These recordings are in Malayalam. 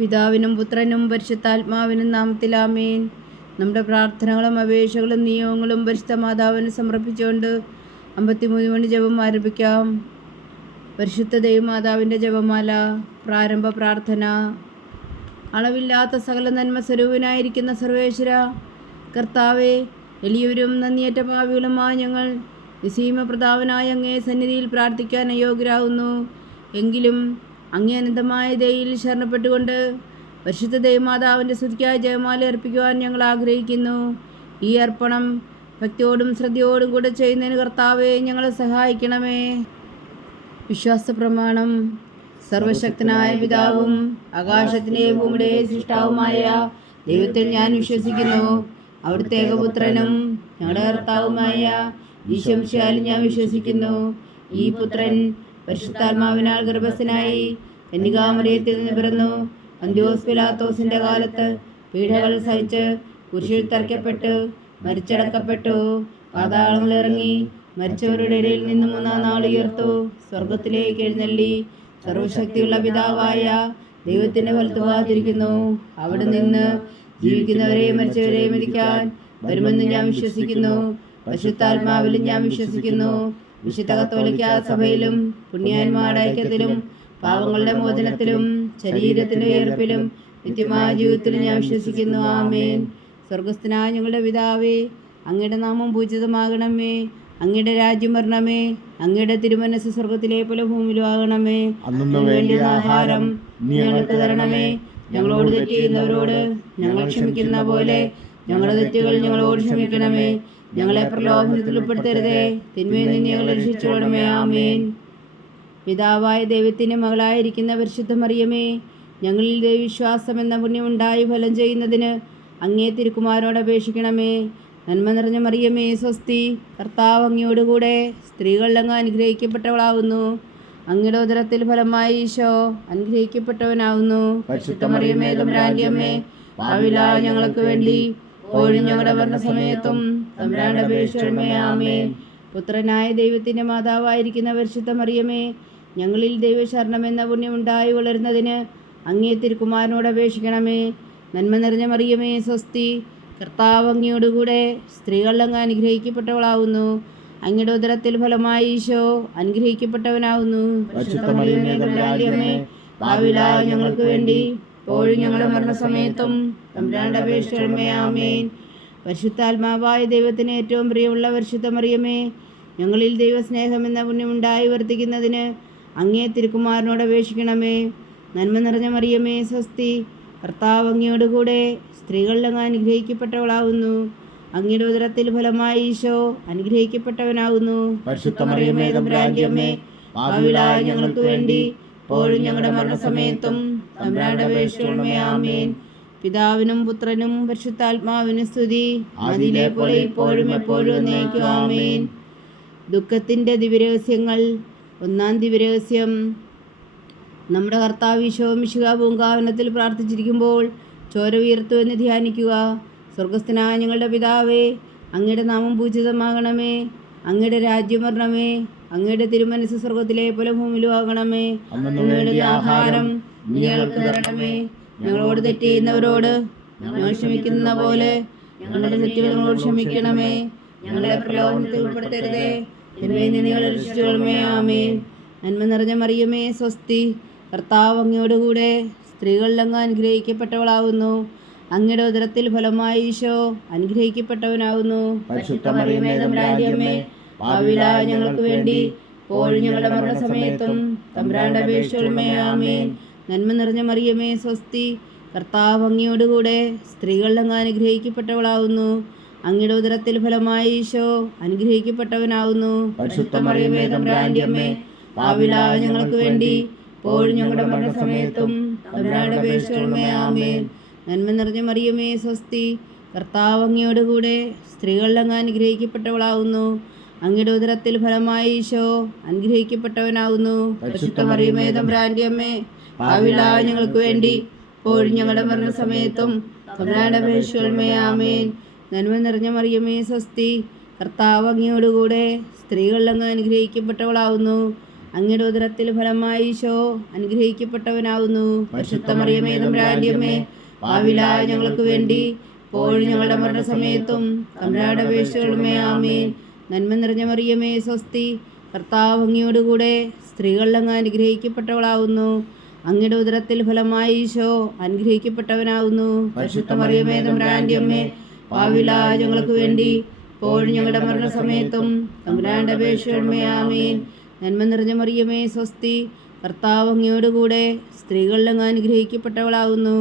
പിതാവിനും പുത്രനും പരിശുദ്ധാത്മാവിനും നാമത്തിൽ ആമേൻ. നമ്മുടെ പ്രാർത്ഥനകളും അപേക്ഷകളും നിയോഗങ്ങളും പരിശുദ്ധ മാതാവിന് സമർപ്പിച്ചുകൊണ്ട് 53 മണി ജപം ആരംഭിക്കാം. പരിശുദ്ധ ദൈവമാതാവിൻ്റെ ജപമാല. പ്രാരംഭ പ്രാർത്ഥന. അളവില്ലാത്ത സകല നന്മ സ്വരൂപനായിരിക്കുന്ന സർവേശ്വര കർത്താവെ, എളിയവരും നന്ദിയേറ്റ പാപികളുമായ ഞങ്ങൾ നിസീമപ്രതാപനായ അങ്ങേ സന്നിധിയിൽ പ്രാർത്ഥിക്കാൻ അയോഗ്യരാകുന്നു. എങ്കിലും അങ്ങേ അനന്തമായ ദയയിൽ ശരണപ്പെട്ടുകൊണ്ട് പരിശുദ്ധ ദൈവമാതാവിൻ്റെ സ്തുതിക്കായി ജപമാല അർപ്പിക്കുവാൻ ഞങ്ങൾ ആഗ്രഹിക്കുന്നു. ഈ അർപ്പണം ഭക്തിയോടും ശ്രദ്ധയോടും കൂടെ ചെയ്യുന്നതിന് കർത്താവെ ഞങ്ങളെ സഹായിക്കണമേ. വിശ്വാസ പ്രമാണം. സർവശക്തനായ പിതാവും ആകാശത്തിൻ്റെയും ഭൂമിയുടെയും സൃഷ്ടാവുമായ ദൈവത്തിൽ ഞാൻ വിശ്വസിക്കുന്നു. അവിടുത്തെ ഏകപുത്രനും ഞങ്ങളുടെ കർത്താവുമായ ഈശോ മിശിഹായിൽ ഞാൻ വിശ്വസിക്കുന്നു. ഈ പുത്രൻ പരിശുദ്ധാത്മാവിനാൽ ഗർഭസ്ഥനായി കന്യകാമറിയത്തിൽ നിന്ന് പിറന്നു. പന്തിയോസ് പിലാത്തോസിന്റെ കാലത്ത് പീഡകൾ സഹിച്ച് കുരിശിൽ തറയ്ക്കപ്പെട്ടു മരിച്ചടക്കപ്പെട്ടു. പാതാളങ്ങളിറങ്ങി മരിച്ചവരുടെ ഇടയിൽ നിന്ന് 3-ാം നാൾ ഉയർത്തു. സ്വർഗത്തിലേക്ക് എഴുന്നള്ളി സർവശക്തിയുള്ള പിതാവായ ദൈവത്തിന്റെ വലത്തുഭാഗത്തിരിക്കുന്നു. അവിടെ നിന്ന് ജീവിക്കുന്നവരെയും മരിച്ചവരെയും വിധിക്കാൻ വരുമെന്ന് ഞാൻ വിശ്വസിക്കുന്നു. പരിശുദ്ധാത്മാവിലും ഞാൻ വിശ്വസിക്കുന്നു. വിശുദ്ധ കത്തോലിക്കാ സഭയിലും പുണ്യാന്മാരുടെ ഐക്യത്തിലും പാവങ്ങളുടെ മോചനത്തിലും ശരീരത്തിന്റെ ഉയർപ്പിലും നിത്യമായ ജീവിതത്തിലും ഞാൻ വിശ്വസിക്കുന്നു. ആമേൻ. സ്വർഗസ്ഥനായ ഞങ്ങളുടെ പിതാവേ, അങ്ങയുടെ നാമം പൂജിതമാകണമേ. അങ്ങയുടെ രാജ്യം വരണമേ. അങ്ങയുടെ തിരുമനസ് സ്വർഗത്തിലെ പോലെ ഭൂമിയിലും ആകണമേ. വേണ്ടുന്ന ആഹാരം ഞങ്ങൾക്ക് തരണമേ. ഞങ്ങളോട് തെറ്റ് ചെയ്യുന്നവരോട് ഞങ്ങൾ ക്ഷമിക്കുന്ന പോലെ ഞങ്ങളുടെ തെറ്റുകൾ ഞങ്ങളോട് ക്ഷമിക്കണമേ. ഞങ്ങളെ പ്രലോഭനത്തിൽ ഉൾപ്പെടുത്തരുതേ, തിന്മയിൽ നിന്ന് ഞങ്ങളെ രക്ഷിച്ചുകൊള്ളണമേ. ആമേൻ. പിതാവായ ദൈവത്തിൻ്റെ മകളായിരിക്കുന്ന പരിശുദ്ധ മറിയമേ, ഞങ്ങളിൽ ദൈവവിശ്വാസം എന്ന പുണ്യമുണ്ടായി ഫലം ചെയ്യുന്നതിന് അങ്ങേ തിരുക്കുമാരനോട് അപേക്ഷിക്കണമേ. നന്മ നിറഞ്ഞ മറിയമേ സ്വസ്തി, കർത്താവ് അങ്ങയോടുകൂടെ സ്ത്രീകൾ അങ്ങ് അനുഗ്രഹിക്കപ്പെട്ടവളാവുന്നു. അങ്ങയുടെ ഉദരത്തിൽ ഫലമായി ഈശോ അനുഗ്രഹിക്കപ്പെട്ടവനാവുന്നു. പരിശുദ്ധ മറിയമേ തമ്പുരാന്റെ അമ്മേ, പാപികളായ ഞങ്ങൾക്ക് വേണ്ടി ഇപ്പോഴും ഞങ്ങളുടെ മരണസമയത്തും തമ്പുരാന്റെ അപേക്ഷിക്കണമേ. ആമേൻ. പുത്രനായ ദൈവത്തിൻ്റെ മാതാവായിരിക്കുന്ന പരിശുദ്ധ മറിയമേ, ഞങ്ങളിൽ ദൈവശരണം എന്ന പുണ്യമുണ്ടായി വളരുന്നതിന് അങ്ങേ തിരുക്കുമാരനോട് അപേക്ഷിക്കണമേ. നന്മ നിറഞ്ഞ മറിയമേ സ്വസ്തി, കർത്താവ് അങ്ങയോടുകൂടെ സ്ത്രീകൾ അങ്ങ് അനുഗ്രഹിക്കപ്പെട്ടവളാവുന്നു. അങ്ങയുടെ ഉദരത്തിൽ ഫലമായി ഈശോ അനുഗ്രഹിക്കപ്പെട്ടവനാവുന്നു. പരിശുദ്ധ മറിയമേ തമ്പുരാന്റെ അമ്മേ, പാപികളായ ഞങ്ങൾക്ക് വേണ്ടി ഇപ്പോഴും ഞങ്ങളുടെ മരണസമയത്തും തമ്പുരാന്റെ അപേക്ഷിക്കണമേ. ആമേൻ. പരിശുദ്ധാത്മാവായ ദൈവത്തിന് ഏറ്റവും പ്രിയമുള്ള പരിശുദ്ധ മറിയമേ, ഞങ്ങളിൽ ദൈവസ്നേഹം എന്ന പുണ്യമുണ്ടായി വർദ്ധിക്കുന്നതിന് അങ്ങേ തിരുക്കുമാരനോട് അപേക്ഷിക്കണമേ. നന്മ നിറഞ്ഞ മറിയമേ സ്വസ്തി, കർത്താവ് അങ്ങയോടുകൂടെ സ്ത്രീകൾ അങ്ങ് അനുഗ്രഹിക്കപ്പെട്ടവളാവുന്നു. അങ്ങയുടെ ഉദരത്തിൽ ഫലമായി ഈശോ അനുഗ്രഹിക്കപ്പെട്ടവനാകുന്നു. പരിശുദ്ധ മറിയമേ തമ്പുരാന്റെ അമ്മേ, പാപികളായ ഞങ്ങൾക്ക് വേണ്ടി ഇപ്പോഴും ഞങ്ങളുടെ മരണസമയത്തും തമ്പുരാന്റെ അപേക്ഷിക്കണമേ. ആമേൻ. പിതാവിനും പുത്രനും പരിശുദ്ധാത്മാവിനും സ്തുതി, അതിലെ പോലെ ഇപ്പോഴും എപ്പോഴും എന്നേക്കും. ആമേൻ. ദുഃഖത്തിൻ്റെ ദിവ്യരഹസ്യങ്ങൾ. 1-ാം ദിവ്യരഹസ്യം. നമ്മുടെ കർത്താവ് ഈശോ മിശിഹാ പൂങ്കാവനത്തിൽ പ്രാർത്ഥിച്ചിരിക്കുമ്പോൾ ചോര ഉയർത്തുവെന്ന് ധ്യാനിക്കുക. സ്വർഗസ്ഥനായ ഞങ്ങളുടെ പിതാവേ, അങ്ങയുടെ നാമം പൂജിതമാകണമേ. അങ്ങയുടെ രാജ്യം വരണമേ. അങ്ങയുടെ തിരുമനസ് സ്വർഗത്തിലെ പോലെ ഭൂമിയിലും ആകണമേ. അങ്ങയുടെ ആഹാരം ഞങ്ങൾക്ക് തരണമേ. ഞങ്ങളോട് തെറ്റ് ചെയ്യുന്നവരോട് ഞങ്ങൾ ക്ഷമിക്കുന്ന പോലെ ഞങ്ങളുടെ തെറ്റുകളോട് ക്ഷമിക്കണമേ. ഞങ്ങളെ പ്രലോഭനത്തിൽ ഉൾപ്പെടുത്തരുതേ, തിന്മയിൽ നിന്ന് ഞങ്ങളെ രക്ഷിച്ചുകൊള്ളണമേ. ആമേൻ. നന്മ നിറഞ്ഞ മറിയമേ സ്വസ്തി, കർത്താവ് അങ്ങയോടുകൂടെ സ്ത്രീകൾ അങ്ങ് അനുഗ്രഹിക്കപ്പെട്ടവളാവുന്നു. അങ്ങയുടെ ഉദരത്തിൽ ഫലമായി ഈശോ അനുഗ്രഹിക്കപ്പെട്ടവനാവുന്നു. പരിശുദ്ധ മറിയമേ തമ്പുരാന്റെ അമ്മേ, പാപികളായ ഞങ്ങൾക്ക് വേണ്ടി ഇപ്പോഴും ഞങ്ങളുടെ മരണസമയത്തും തമ്പുരാന്റെ അപേക്ഷിക്കണമേ. ആമേൻ. നന്മ നിറഞ്ഞ മറിയമേ സ്വസ്തി, കർത്താവ് അങ്ങയോടുകൂടെ സ്ത്രീകൾ അങ്ങ് അനുഗ്രഹിക്കപ്പെട്ടവളാവുന്നു. അങ്ങയുടെ ഉദരത്തിൽ ഫലമായി ഈശോ അനുഗ്രഹിക്കപ്പെട്ടവനാവുന്നു. പരിശുദ്ധ മറിയമേ തമ്പുരാന്റെ അമ്മേ, പാപികളായ ഞങ്ങൾക്ക് വേണ്ടി ഇപ്പോഴും ഞങ്ങളുടെ മരണസമയത്തും തമ്പുരാന്റെ അപേക്ഷിക്കണമേ. ആമേൻ. നന്മ നിറഞ്ഞ മറിയമേ സ്വസ്തി, കർത്താവ് അങ്ങയോടുകൂടെ സ്ത്രീകൾ അങ്ങ് അനുഗ്രഹിക്കപ്പെട്ടവളാവുന്നു. അങ്ങയുടെ ഉദരത്തിൽ ഫലമായി ഈശോ അനുഗ്രഹിക്കപ്പെട്ടവനാവുന്നു. പരിശുദ്ധ മറിയമേ തമ്പുരാന്റെ അമ്മേ, പാപികളായ ഞങ്ങൾക്ക് വേണ്ടി ഇപ്പോഴും ഞങ്ങളുടെ മരണസമയത്തും തമ്പുരാന്റെ അപേക്ഷിക്കണമേ. ആമേൻ. നന്മ നിറഞ്ഞ മറിയമേ സ്വസ്തി, കർത്താവ് അങ്ങയോടുകൂടെ സ്ത്രീകൾ അങ്ങ് അനുഗ്രഹിക്കപ്പെട്ടവളാവുന്നു. അങ്ങയുടെ ഉദരത്തിൽ ഫലമായി ഈശോ അനുഗ്രഹിക്കപ്പെട്ടവനാകുന്നു. പരിശുദ്ധ മറിയമേ തമ്പുരാന്റെ അമ്മേ, പാപികളായ ഞങ്ങൾക്ക് വേണ്ടി ഇപ്പോഴും ഞങ്ങളുടെ മരണസമയത്തും തമ്പുരാന്റെ അപേക്ഷകളുമേ. ആമേൻ. നന്മ നിറഞ്ഞ മറിയമേ സ്വസ്തി, കർത്താവ് അങ്ങയോടുകൂടെ സ്ത്രീകളിൽ അങ്ങ് അനുഗ്രഹിക്കപ്പെട്ടവളാകുന്നു. അങ്ങയുടെ ഉദരത്തിൽ ഫലമായി ഈശോ അനുഗ്രഹിക്കപ്പെട്ടവനാകുന്നു. പരിശുദ്ധ മറിയമേ തമ്പുരാന്റെ അമ്മേ, പാപികളായ ഞങ്ങൾക്ക് വേണ്ടി ഇപ്പോഴും ഞങ്ങളുടെ മരണസമയത്തും തമ്പുരാന്റെ അപേക്ഷകളുമേ. ആമേൻ. നന്മ നിറഞ്ഞ മറിയമേ സ്വസ്തി, കർത്താവ് അങ്ങയോടുകൂടെ സ്ത്രീകളിൽ അങ്ങ് അനുഗ്രഹിക്കപ്പെട്ടവളാകുന്നു.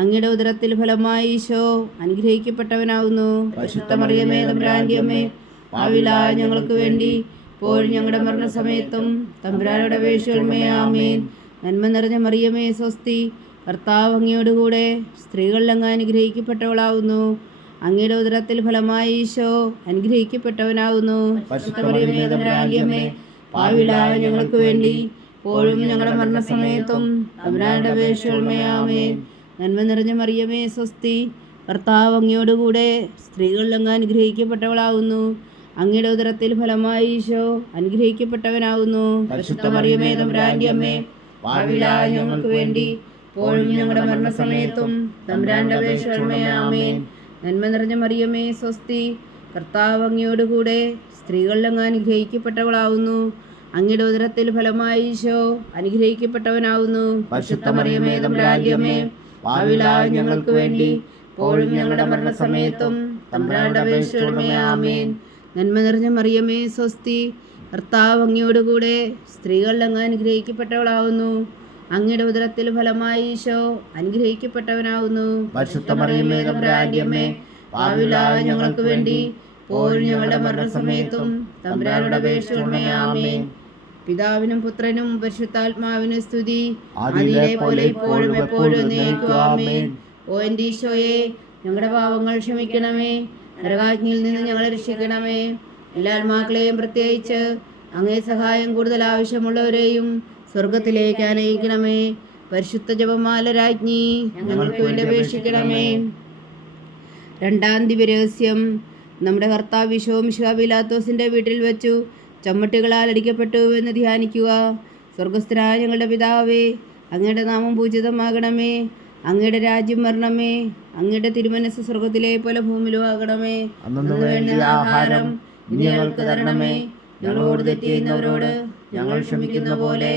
അങ്ങയുടെ ഉദരത്തിൽ ഫലമായി ഈശോ അനുഗ്രഹിക്കപ്പെട്ടവനാകുന്നു. പരിശുദ്ധ മറിയമേ തമ്പുരാന്റെ അമ്മേ, പാപികളായ ഞങ്ങൾക്ക് വേണ്ടി ഇപ്പോഴും ഞങ്ങളുടെ മരണസമയത്തും തമ്പുരാനോട് അപേക്ഷകളുമേ. ആമേൻ. നന്മ നിറഞ്ഞ മറിയമേ സ്വസ്തി, കർത്താവ് അങ്ങയോടുകൂടെ സ്ത്രീകളിൽ അങ്ങ് അനുഗ്രഹിക്കപ്പെട്ടവളാകുന്നു. അങ്ങയുടെ ഉദരത്തിൽ ഫലമായി ഈശോ അനുഗ്രഹിക്കപ്പെട്ടവനാകുന്നു. പരിശുദ്ധ മറിയമേ തമ്പുരാന്റെ അമ്മേ, പാപികളായ ഞങ്ങൾക്ക് വേണ്ടി ഇപ്പോഴും ഞങ്ങളുടെ മരണസമയത്തും തമ്പുരാനോട് അപേക്ഷകളുമേ. ആമേൻ. നന്മ നിറഞ്ഞ മറിയമേ സ്വസ്തി, കർത്താവ് അങ്ങയോടുകൂടെ സ്ത്രീകളിൽ അങ്ങ് അനുഗ്രഹിക്കപ്പെട്ടവളാകുന്നു. അങ്ങയുടെ ഉദരത്തിൽ ഫലമായി ഈശോ അനുഗ്രഹിക്കപ്പെട്ടവനാകുന്നു. പരിശുദ്ധ മറിയമേ തമ്പുരാന്റെ അമ്മേ, പാപികളായ ഞങ്ങൾക്ക് വേണ്ടി ഇപ്പോഴും ഞങ്ങളുടെ മരണസമയത്തും തമ്പുരാന്റെ അപേക്ഷകളുമേ. ആമേൻ. നന്മ നിറഞ്ഞ മറിയമേ സ്വസ്തി, കർത്താവ് അങ്ങയോടുകൂടെ സ്ത്രീകളിൽ അങ്ങ് അനുഗ്രഹിക്കപ്പെട്ടവളാകുന്നു. അങ്ങയുടെ ഉദരത്തിൽ ഫലമായി ഈശോ അനുഗ്രഹിക്കപ്പെട്ടവനാകുന്നു. പരിശുദ്ധ മറിയമേ തമ്പുരാന്റെ അമ്മേ, പാപികളായ ഞങ്ങൾക്ക് വേണ്ടി ഇപ്പോഴും ഞങ്ങളുടെ മരണസമയത്തും തമ്പുരാന്റെ അപേക്ഷകളുമേ. ആമേൻ. നന്മ നിറഞ്ഞ മറിയമേ സ്വസ്തി, കർത്താവ് അങ്ങയോടുകൂടെ സ്ത്രീകളിൽ അങ്ങ് അനുഗ്രഹിക്കപ്പെട്ടവളാകുന്നു. അങ്ങയുടെ ഉദരത്തിൽ ഫലമായി ഈശോ അനുഗ്രഹിക്കപ്പെട്ടവനാകുന്നു. പരിശുദ്ധ മറിയമേ തമ്പുരാന്റെ അമ്മേ, പാപികളായ ഞങ്ങൾക്ക് വേണ്ടി ഇപ്പോഴും ഞങ്ങളുടെ മരണസമയത്തും തമ്പുരാനോട് അപേക്ഷകളുമേ. ആമേൻ. പിതാവിനും പുത്രനും പരിശുദ്ധാത്മാവിനും സ്തുതി, അതിലെ പോലെ ഇപ്പോഴും എപ്പോഴും എന്നേക്കും. ആമേൻ. ഓ എൻ്റെ ഈശോയെ, ഞങ്ങളുടെ പാപങ്ങൾ ക്ഷമിക്കണമേ, നരകാഗ്നിയിൽ നിന്ന് ഞങ്ങളെ രക്ഷിക്കണമേ. എല്ലാ ആത്മാക്കളെയും പ്രത്യേകിച്ച് അങ്ങേ സഹായം കൂടുതൽ ആവശ്യമുള്ളവരെയും സ്വർഗത്തിലേക്ക് ആനയിക്കണമേ. പരിശുദ്ധ ജപമാല രാജ്ഞി, ഞങ്ങൾക്ക് വേണ്ടി അപേക്ഷിക്കണമേ. രണ്ടാം ദിവ്യരഹസ്യം. നമ്മുടെ കർത്താവ് ഈശോ മിശിഹാ പീലാത്തോസിന്റെ വീട്ടിൽ വെച്ചു ചമ്മട്ടികളാൽ അടിക്കപ്പെട്ടു എന്ന് ധ്യാനിക്കുക. സ്വർഗസ്ഥനായ ഞങ്ങളുടെ പിതാവേ, അങ്ങയുടെ നാമം പൂജിതമാകണമേ. അങ്ങയുടെ രാജ്യം വരണമേ. അങ്ങയുടെ തിരുമനസ് സ്വർഗത്തിലെ പോലെ ഭൂമിയിലും ആകണമേ. അന്നു വേണ്ട ആഹാരം ഇനി ഞങ്ങൾക്ക് തരണമേ. ഞങ്ങളോട് തെറ്റ് ചെയ്യുന്നവരോട് ഞങ്ങൾ ക്ഷമിക്കുന്ന പോലെ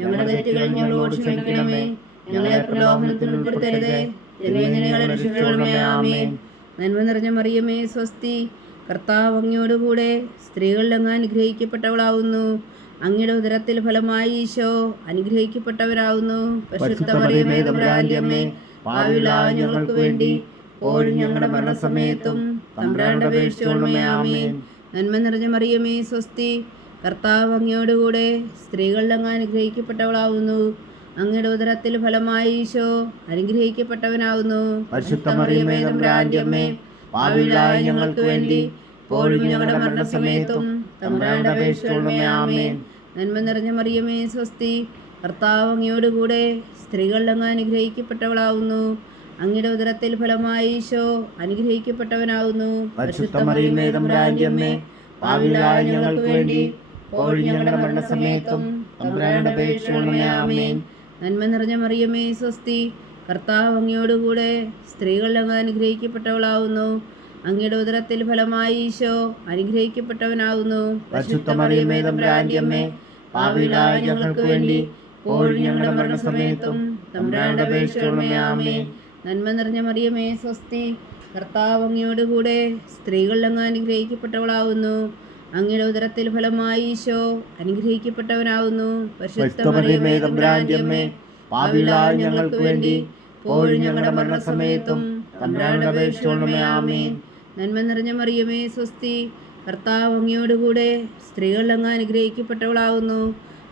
ഞങ്ങളുടെ തെറ്റുകൾ ഞങ്ങളോട് ക്ഷമിക്കണമേ. ഞങ്ങളെ പ്രലോഭനത്തിൽ ഉൾപ്പെടുത്തരുതേ, ഞങ്ങളെ രക്ഷിക്കണമേ. ആമേൻ. നന്മ നിറഞ്ഞ മറിയമേ സ്വസ്തി, കർത്താവ് അങ്ങയോടുകൂടെ സ്ത്രീകളിൽ അങ്ങ് അനുഗ്രഹിക്കപ്പെട്ടവളാവുന്നു. അങ്ങയുടെ ഉദരത്തിൽ ഫലമായി ഈശോ അനുഗ്രഹിക്കപ്പെട്ടവരാകുന്നു. പരിശുദ്ധ മറിയമേ തമ്പുരാന്റെ അമ്മേ, പാപികളായ ഞങ്ങൾക്ക് വേണ്ടി ഇപ്പോഴും ഞങ്ങളുടെ മരണസമയത്തും തമ്പുരാന്റെ അപേക്ഷിക്കണമേ. ആമേൻ. നന്മ നിറഞ്ഞ മറിയമേ സ്വസ്തി, കർത്താവ് അങ്ങയോടുകൂടെ സ്ത്രീകളിൽ അങ്ങ് അനുഗ്രഹിക്കപ്പെട്ടവളാവുന്നു. അങ്ങയുടെ ഉദരത്തിൽ ഫലമായി ഈശോ അനുഗ്രഹിക്കപ്പെട്ടവനാകുന്നു. പരിശുദ്ധ മറിയമേ തമ്പുരാന്റെ അമ്മേ, പാപികളായ ഞങ്ങൾക്ക് വേണ്ടി ഇപ്പോഴും ഞങ്ങളുടെ മരണസമയത്തും തമ്പുരാന്റെ അപേക്ഷിക്കണമേ. ആമേൻ. നന്മ നിറഞ്ഞ മറിയമേ സ്വസ്തി, കർത്താവ് അങ്ങയോടുകൂടെ സ്ത്രീകളിൽ അങ്ങ് അനുഗ്രഹിക്കപ്പെട്ടവളാവുന്നു. അങ്ങയുടെ ഉദരത്തിൽ ഫലമായി ഈശോ അനുഗ്രഹിക്കപ്പെട്ടവനാകുന്നു. പരിശുദ്ധ മറിയമേ തമ്പുരാന്റെ അമ്മേ, പാപികളായ ഞങ്ങൾക്ക് വേണ്ടി ഇപ്പോഴും ഞങ്ങളുടെ മരണസമയത്തും തമ്പുരാന്റെ അപേക്ഷിക്കണമേ. ആമേൻ. നന്മ നിറഞ്ഞ മറിയമേ സ്വസ്തി, കർത്താവ് അങ്ങയോടുകൂടെ സ്ത്രീകളിൽ അങ്ങ് അനുഗ്രഹിക്കപ്പെട്ടവളാവുന്നു. അങ്ങയുടെ ഉദരത്തിൽ ഫലമായി ഈശോ അനുഗ്രഹിക്കപ്പെട്ടവനാകുന്നു. പരിശുദ്ധ മറിയമേ തമ്പുരാന്റെ അമ്മേ, പാപികളായ ഞങ്ങൾക്ക് വേണ്ടി ഇപ്പോഴും ഞങ്ങളുടെ മരണസമയത്തും തമ്പുരാന്റെ അപേക്ഷിക്കണമേ. ആമേൻ. നന്മ നിറഞ്ഞ മറിയമേ സ്വസ്തി, കർത്താവ് അങ്ങയോടുകൂടെ സ്ത്രീകളിൽ അങ്ങ് അനുഗ്രഹിക്കപ്പെട്ടവളാവുന്നു. അങ്ങയുടെ ഉദരത്തിൽ ഫലമായി ഈശോ അനുഗ്രഹിക്കപ്പെട്ടവനാകുന്നു. പരിശുദ്ധ മറിയമേ തമ്പുരാന്റെ അമ്മേ, പാപികളായ ഞങ്ങൾക്ക് വേണ്ടി ഇപ്പോഴും ഞങ്ങളുടെ മരണസമയത്തും തമ്പുരാന്റെ അപേക്ഷിക്കണമേ. ആമേൻ. നന്മ നിറഞ്ഞ മറിയമേ സ്വസ്തി, കർത്താവ് അങ്ങയോടുകൂടെ സ്ത്രീകളിൽ അങ്ങ് അനുഗ്രഹിക്കപ്പെട്ടവളാവുന്നു.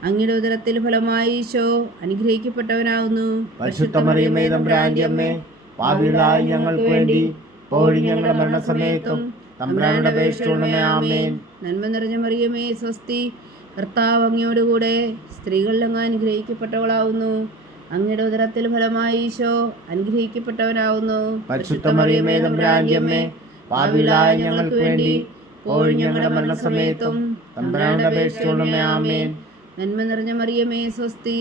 അങ്ങയുടെ ഉദരത്തിൽ ഫലമായി ഈശോ അനുഗ്രഹിക്കപ്പെട്ടവനാകുന്നു. പരിശുദ്ധ മറിയമേ തമ്പുരാന്റെ അമ്മേ, പാപികളായ ഞങ്ങൾക്ക് വേണ്ടി ഇപ്പോഴും ഞങ്ങളുടെ മരണസമയത്തും തമ്പുരാന്റെ അപേക്ഷിക്കണമേ. ആമേൻ. നന്മ നിറഞ്ഞ മറിയമേ സ്വസ്തി, കർത്താവ് അങ്ങയോടുകൂടെ സ്ത്രീകളിൽ അങ്ങ് അനുഗ്രഹിക്കപ്പെട്ടവളാവുന്നു. അങ്ങയുടെ ഉദരത്തിൽ ഫലമായി ഈശോ അനുഗ്രഹിക്കപ്പെട്ടവനാവുന്നു. പരിശുദ്ധ മറിയമേ തമ്പുരാന്റെ അമ്മേ, പാപികളായ ഞങ്ങൾക്ക് വേണ്ടി ഇപ്പോഴും ഞങ്ങളുടെ മരണസമയത്തും തമ്പുരാന്റെ അപേക്ഷിക്കണമേ. ആമേൻ. നന്മ നിറഞ്ഞ മറിയമേ സ്വസ്തി,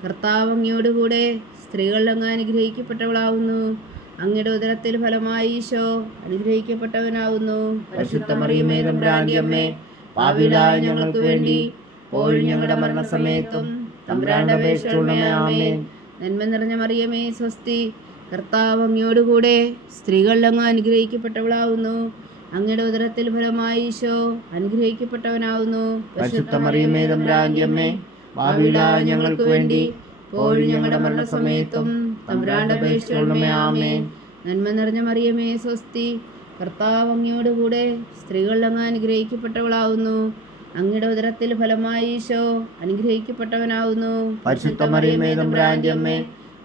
കർത്താവ് അങ്ങയോടുകൂടെ സ്ത്രീകൾ അങ്ങ് അനുഗ്രഹിക്കപ്പെട്ടവളാവുന്നു. അങ്ങയുടെ ഉദരത്തിൽ ഫലമായി ഈശോ അനുഗ്രഹിക്കപ്പെട്ടവനാവുന്നു. പരിശുദ്ധ മറിയമേ തമ്പുരാന്റെ അമ്മേ, പാപികളായ ഞങ്ങൾക്ക് വേണ്ടി ഇപ്പോഴും ഞങ്ങളുടെ മരണസമയത്തും തമ്പുരാന്റെ അപേക്ഷിച്ചുകൊള്ളണമേ. ആമേൻ. നന്മ നിറഞ്ഞ മറിയമേ സ്വസ്തി, കർത്താവ് അങ്ങയോടുകൂടെ സ്ത്രീകൾ അങ്ങ് അനുഗ്രഹിക്കപ്പെട്ടവളാവുന്നു. അങ്ങയുടെ ഉദരത്തിൽ ഫലമായി ഈശോ അനുഗ്രഹിക്കപ്പെട്ടവനാവുന്നു. പരിശുദ്ധ മറിയമേ തമ്പുരാന്റെ അമ്മേ, പാപികളായ ഞങ്ങൾക്ക് വേണ്ടി ഇപ്പോഴും ഞങ്ങളുടെ മരണസമയത്തും തമ്പുരാന്റെ അപേക്ഷിച്ചുകൊള്ളണമേ. ആമേൻ. നന്മ നിറഞ്ഞ മറിയമേ സ്വസ്തി, കർത്താവ് അങ്ങയോടുകൂടെ സ്ത്രീകൾ അങ്ങ് അനുഗ്രഹിക്കപ്പെട്ടവളാവുന്നു. അങ്ങയുടെ ഉദരത്തിൽ ഫലമായി ഈശോ അനുഗ്രഹിക്കപ്പെട്ടവനാവുന്നു. പരിശുദ്ധ മറിയമേ തമ്പുരാന്റെ അമ്മേ,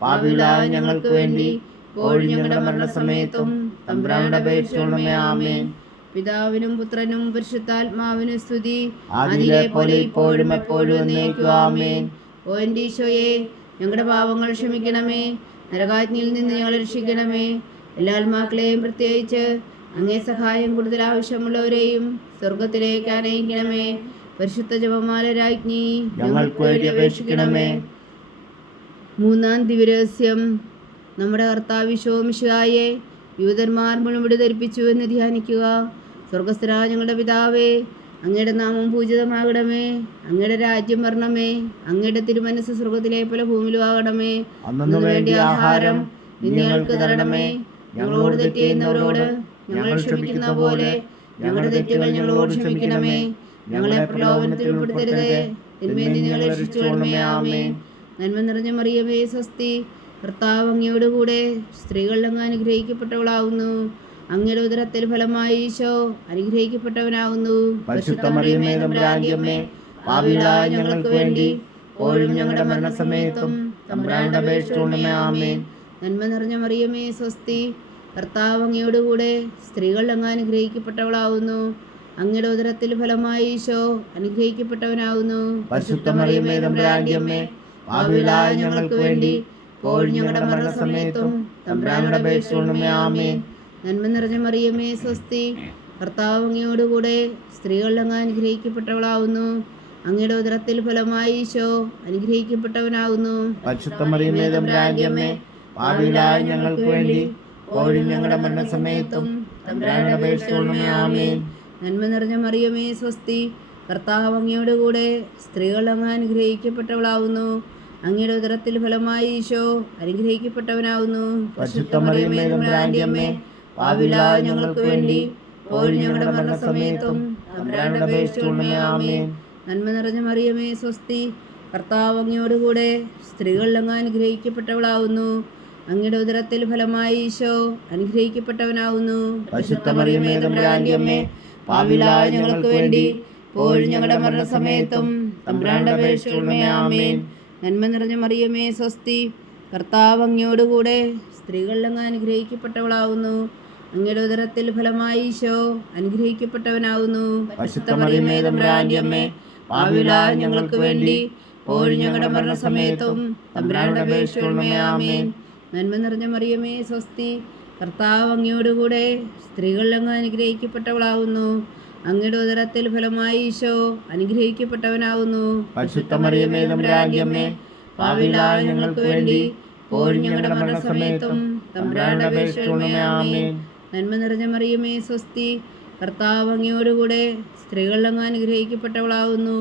പാപികളായ ഞങ്ങൾക്ക് വേണ്ടി ഇപ്പോഴും ഞങ്ങളുടെ മരണസമയത്തും തമ്പുരാന്റെ അപേക്ഷിച്ചുകൊള്ളണമേ. ആമേൻ. പിതാവിനും പുത്രനും പരിശുദ്ധാത്മാവിനും സ്തുതി, അതിലെ പോലെ ഇപ്പോഴും എപ്പോഴും എന്നേക്കും. ആമേൻ. ഓ എൻ്റെ ഈശോയെ, ഞങ്ങളുടെ പാപങ്ങൾ ക്ഷമിക്കണമേ, നരകാജ്ഞയിൽ നിന്ന് ഞങ്ങളെ രക്ഷിക്കണമേ. എല്ലാ ആത്മാക്കളെയും പ്രത്യേകിച്ച് അങ്ങേ സഹായം കൂടുതൽ ആവശ്യമുള്ളവരെയും സ്വർഗത്തിലേക്ക് ആനയിക്കണമേ. പരിശുദ്ധ ജപമാല രാജ്ഞി ഞങ്ങൾക്ക് വേണ്ടി അപേക്ഷിക്കണമേ. മൂന്നാം ദിവ്യരഹസ്യം. നമ്മുടെ കർത്താവ് ഈശോ മിശിഹായെ യൂതന്മാർ മുഴുവൻ ധരിപ്പിച്ചു എന്ന് ധ്യാനിക്കുക. സ്വർഗസ്ഥനായ ഞങ്ങളുടെ പിതാവേ, അങ്ങയുടെ നാമം പൂജിതമാകണമേ, അങ്ങയുടെ രാജ്യം വരണമേ, അങ്ങയുടെ തിരുമനസ് സ്വർഗത്തിലെ പോലെ ഭൂമിയിലും ആകണമേ. അന്നു വേണ്ടിയ ആഹാരം ഇന്ന് ഞങ്ങൾക്ക് തരണമേ. ഞങ്ങളോട് തെറ്റ് ചെയ്യുന്നവരോട് ഞങ്ങൾ ക്ഷമിക്കുന്ന പോലെ ഞങ്ങളുടെ തെറ്റുകൾ ഞങ്ങളോട് ക്ഷമിക്കണമേ. ഞങ്ങളെ പ്രലോഭനത്തിൽ ഉൾപ്പെടുത്തരുതേ, തിന്മയിൽ നിന്ന് ഞങ്ങളെ രക്ഷിച്ചുകൊള്ളണമേ. ആമേൻ. നന്മ നിറഞ്ഞ മറിയമേ സ്വസ്തി, കർത്താവ് അങ്ങയോടുകൂടെ സ്ത്രീകൾ അങ്ങ് അനുഗ്രഹിക്കപ്പെട്ടവളാവുന്നു. അങ്ങയുടെ ഉദരത്തിൽ ഫലമായി ഈശോ അനുഗ്രഹിക്കപ്പെട്ടവനാവുന്നു. പരിശുദ്ധ മറിയമേ തമ്പുരാന്റെ അമ്മേ, പാപികളായ ഞങ്ങൾക്ക് വേണ്ടി ഇപ്പോഴും ഞങ്ങളുടെ മരണസമയത്തും തമ്പുരാന്റെ അപേക്ഷിച്ചുകൊള്ളണമേ. ആമേൻ. നന്മ നിറഞ്ഞ മറിയമേ സ്വസ്തി, കർത്താവ് അങ്ങയോടുകൂടെ സ്ത്രീകൾ അങ്ങ് അനുഗ്രഹിക്കപ്പെട്ടവളാവുന്നു. അങ്ങയുടെ ഉദരത്തിൽ ഫലമായി ഈശോ അനുഗ്രഹിക്കപ്പെട്ടവനാവുന്നു. പരിശുദ്ധ മറിയമേ തമ്പുരാന്റെ അമ്മേ, പാപികളായ ഞങ്ങൾക്ക് വേണ്ടി ഇപ്പോഴും ഞങ്ങളുടെ മരണസമയത്തും തമ്പുരാന്റെ അപേക്ഷിച്ചുകൊള്ളണമേ. ആമേൻ. നന്മ നിറഞ്ഞ മറിയമേ സ്വസ്തി, കർത്താവ് അങ്ങയോടുകൂടെ സ്ത്രീകൾ അങ്ങ് അനുഗ്രഹിക്കപ്പെട്ടവളാവുന്നു. അങ്ങയുടെ ഉദരത്തിൽ ഫലമായി ഈശോ അനുഗ്രഹിക്കപ്പെട്ടവനാവുന്നു. പരിശുദ്ധ മറിയമേ തമ്പുരാന്റെ അമ്മേ, പാപികളായ ഞങ്ങൾക്ക് വേണ്ടി ഇപ്പോഴും ഞങ്ങളുടെ മരണസമയത്തും തമ്പുരാന്റെ അപേക്ഷിച്ചുകൊള്ളണമേ. ആമേൻ. നന്മ നിറഞ്ഞ മറിയമേ സ്വസ്തി, കർത്താവ് അങ്ങയോടുകൂടെ സ്ത്രീകൾ അങ്ങ് അനുഗ്രഹിക്കപ്പെട്ടവളാവുന്നു. അങ്ങയുടെ ഉദരത്തിൽ ഫലമായി ഈശോ അനുഗ്രഹിക്കപ്പെട്ടവനാവുന്നു. പരിശുദ്ധ മറിയമേ തമ്പുരാന്റെ അമ്മേ, പാപികളായ ഞങ്ങൾക്ക് വേണ്ടി ഇപ്പോഴും ഞങ്ങളുടെ മരണസമയത്തും തമ്പുരാന്റെ അപേക്ഷിച്ചുകൊള്ളണമേ. ആമേൻ. നന്മ നിറഞ്ഞ മറിയമേ സ്വസ്തി, കർത്താവ് അങ്ങയോടുകൂടെ സ്ത്രീകൾ അങ്ങ് അനുഗ്രഹിക്കപ്പെട്ടവളാവുന്നു. അങ്ങയുടെ ഉദരത്തിൽ ഫലമായി ഈശോ അനുഗ്രഹിക്കപ്പെട്ടവനാവുന്നു. പരിശുദ്ധ മറിയമേ തമ്പുരാന്റെ അമ്മേ, പാപികളായ ഞങ്ങൾക്ക് വേണ്ടി ഇപ്പോഴും ഞങ്ങളുടെ മരണസമയത്തും തമ്പുരാന്റെ അപേക്ഷിച്ചുകൊള്ളണമേ. ആമേൻ. നന്മ നിറഞ്ഞ മറിയമേ സ്വസ്തി, കർത്താവ് അങ്ങയോടുകൂടെ സ്ത്രീകൾ അങ്ങ് അനുഗ്രഹിക്കപ്പെട്ടവളാവുന്നു. അങ്ങയുടെ ഉദരത്തിൽ ഫലമായി ഈശോ അനുഗ്രഹിക്കപ്പെട്ടവനാവുന്നു. പരിശുദ്ധ മറിയമേ തമ്പുരാന്റെ അമ്മേ, പാപികളായ ഞങ്ങൾക്ക് വേണ്ടി ഇപ്പോഴും ഞങ്ങളുടെ മരണസമയത്തും തമ്പുരാന്റെ അപേക്ഷിച്ചുകൊള്ളണമേ. ആമേൻ. നന്മ നിറഞ്ഞ മറിയമേ സ്വസ്തി, കർത്താവ് അങ്ങയോടുകൂടെ സ്ത്രീകൾ അങ്ങ് അനുഗ്രഹിക്കപ്പെട്ടവളാവുന്നു. അങ്ങയുടെ ഉദരത്തിൽ ഫലമായി ഈശോ അനുഗ്രഹിക്കപ്പെട്ടവനാവുന്നു. പരിശുദ്ധ മറിയമേ തമ്പുരാന്റെ അമ്മേ, പാപികളായ ഞങ്ങൾക്ക് വേണ്ടി ഇപ്പോഴും ഞങ്ങളുടെ മരണസമയത്തും തമ്പുരാന്റെ അപേക്ഷിച്ചുകൊള്ളണമേ. ആമേൻ. നന്മ നിറഞ്ഞ മറിയമേ സ്വസ്തി, കർത്താവ് അങ്ങയോടുകൂടെ സ്ത്രീകൾ അങ്ങ് അനുഗ്രഹിക്കപ്പെട്ടവളാവുന്നു.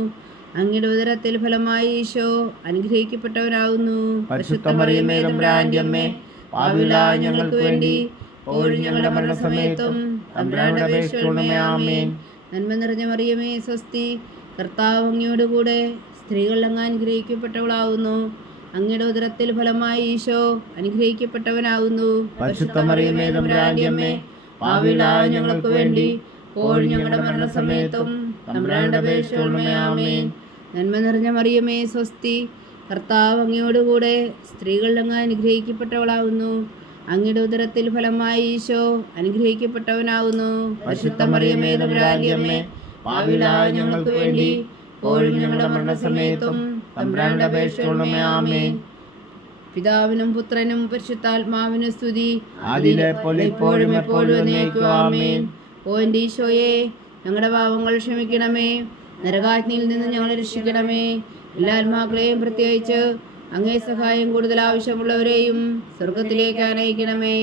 അങ്ങയുടെ ഉദരത്തിൽ ഫലമായി ഈശോ അനുഗ്രഹിക്കപ്പെട്ടവനാവുന്നു. പരിശുദ്ധ മറിയമേ തമ്പുരാന്റെ അമ്മേ, പാപികളായ ഞങ്ങൾക്ക് വേണ്ടി ഇപ്പോഴും ഞങ്ങളുടെ മരണസമയത്തും തമ്പുരാന്റെ അപേക്ഷിച്ചുകൊള്ളണമേ. ആമേൻ. നന്മ നിറഞ്ഞ മറിയമേ സ്വസ്തി, കർത്താവ് അങ്ങയോടുകൂടെ സ്ത്രീകൾ അങ്ങ് അനുഗ്രഹിക്കപ്പെട്ടവളാവുന്നു. അങ്ങയുടെ ഉദരത്തിൽ ഫലമായി ഈശോ അനുഗ്രഹിക്കപ്പെട്ടവനാവുന്നു. പരിശുദ്ധ മറിയമേ തമ്പുരാന്റെ അമ്മേ, പാപികളായ ഞങ്ങൾക്ക് വേണ്ടി ഇപ്പോഴും ഞങ്ങളുടെ മരണസമയത്തും തമ്പുരാന്റെ അപേക്ഷിച്ചുകൊള്ളണമേ. ആമേൻ. നന്മ നിറഞ്ഞ മറിയമേ സ്വസ്തി, കർത്താവ് അങ്ങയോടുകൂടെ സ്ത്രീകൾ അങ്ങ് അനുഗ്രഹിക്കപ്പെട്ടവളാവുന്നു. അങ്ങയുടെ ഉദരത്തിൽ ഫലമായി ഈശോ അനുഗ്രഹിക്കപ്പെട്ടവനാവുന്നു. പരിശുദ്ധ മറിയമേ തമ്പുരാന്റെ അമ്മേ, പാപികളായ ഞങ്ങൾക്ക് വേണ്ടി ഇപ്പോഴും ഞങ്ങളുടെ മരണസമയത്തും തമ്പുരാന്റെ അപേക്ഷിച്ചുകൊള്ളണമേ. ആമേൻ. പിതാവിനും പുത്രനും പരിശുദ്ധാത്മാവിനും സ്തുതി, അതിലെ പോലെ ഇപ്പോഴും എപ്പോഴും എന്നേക്കും. ആമേൻ. ഓ എൻ്റെ ഈശോയെ, ഞങ്ങളുടെ പാപങ്ങൾ ക്ഷമിക്കണമേ, നരകാഗ്നിയിൽ നിന്ന് ഞങ്ങളെ രക്ഷിക്കണമേ. എല്ലാ ആത്മാക്കളെയും പ്രത്യേകിച്ച് അങ്ങേ സഹായം കൂടുതൽ ആവശ്യമുള്ളവരെയും സ്വർഗത്തിലേക്ക് ആനയിക്കണമേ.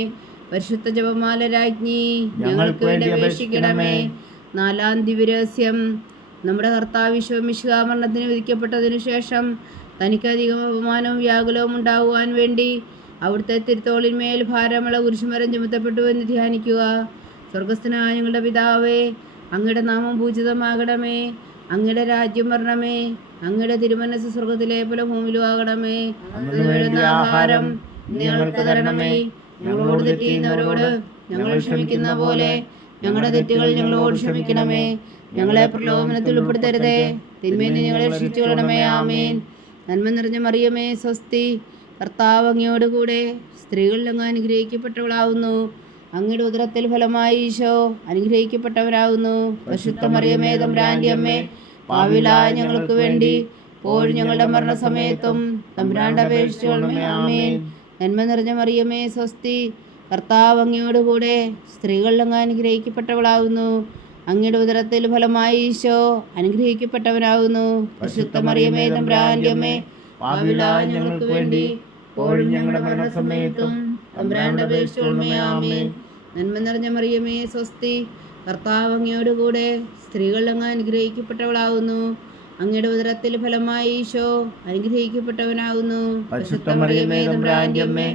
പരിശുദ്ധ ജപമാല രാജ്ഞി ഞങ്ങൾക്ക് വേണ്ടി അപേക്ഷിക്കണമേ. നാലാം ദിവ്യരഹസ്യം. നമ്മുടെ കർത്താവ് ഈശോ മിശിഹാ മരണത്തിന് വിധിക്കപ്പെട്ടതിനു ശേഷം തനിക്കധികം അപമാനവും വ്യാകുലവും ഉണ്ടാകുവാൻ വേണ്ടി അവിടുത്തെ തിരുത്തോളിന്മേൽ ഭാരമുള്ള കുരിശുമരം ചുമത്തപ്പെട്ടു എന്ന് ധ്യാനിക്കുക. സ്വർഗസ്ഥനായ ഞങ്ങളുടെ പിതാവേ, അങ്ങയുടെ നാമം പൂജിതമാകണമേ. അങ്ങയുടെ രാജ്യം വരണമേ. അങ്ങയുടെ തിരുമനസ് സ്വർഗത്തിലെ പോലെ ഭൂമിയിലും ആകണമേ. അന്നു വേണ്ടുന്ന ആഹാരം ഞങ്ങൾക്ക് തരണമേ. ഞങ്ങളോട് തെറ്റ് ചെയ്യുന്നവരോട് ഞങ്ങൾ ക്ഷമിക്കുന്ന പോലെ ഞങ്ങളുടെ തെറ്റുകൾ ഞങ്ങളോട് ക്ഷമിക്കണമേ. ഞങ്ങളെ പ്രലോഭനത്തിൽ ഉൾപ്പെടുത്തരുതേ, തിന്മയിൽ നിന്ന് ഞങ്ങളെ രക്ഷിച്ചു കൊള്ളണമേ. ആമേൻ. നന്മ നിറഞ്ഞ മറിയമേ, സ്വസ്തി. കർത്താവ് അങ്ങയോടുകൂടെ സ്ത്രീകളിൽ അങ്ങ് അനുഗ്രഹിക്കപ്പെട്ടവളാവുന്നു. അങ്ങയുടെ ഉദരത്തിൽ ഫലമായി ഈശോ അനുഗ്രഹിക്കപ്പെട്ടവരാകുന്നു. പരിശുദ്ധ മറിയമേ, തമ്പുരാന്റെ അമ്മേ, പാപികളായ ഞങ്ങൾക്ക് വേണ്ടി ഇപ്പോഴും ഞങ്ങളുടെ മരണസമയത്തും തമ്പുരാനോട് അപേക്ഷിച്ചു കൊള്ളണമേ. ആമേൻ. നന്മ നിറഞ്ഞ മറിയമേ, സ്വസ്തി. കർത്താവ് അങ്ങയോടുകൂടെ സ്ത്രീകളിൽ അങ്ങ് അനുഗ്രഹിക്കപ്പെട്ടവളാകുന്നു. അങ്ങയുടെ ഉദരത്തിൽ ഫലമായി ഈശോ അനുഗ്രഹിക്കപ്പെട്ടവനാകുന്നു. പരിശുദ്ധ മറിയമേ, തമ്പുരാന്റെ അമ്മേ, പാപികളായ ഞങ്ങൾക്ക് വേണ്ടി ഇപ്പോഴും ഞങ്ങളുടെ മരണസമയത്തും തമ്പുരാനോട് അപേക്ഷിച്ചു കൊള്ളണമേ. ആമേൻ. നന്മ നിറഞ്ഞ മറിയമേ, സ്വസ്തി. കർത്താവ് അങ്ങയോടുകൂടെ സ്ത്രീകളിൽ അങ്ങ് അനുഗ്രഹിക്കപ്പെട്ടവളാകുന്നു. അങ്ങയുടെ ഉദരത്തിൽ ഫലമായി ഈശോ അനുഗ്രഹിക്കപ്പെട്ടവനാകുന്നു. പരിശുദ്ധ മറിയമേ, തമ്പുരാന്റെ അമ്മേ,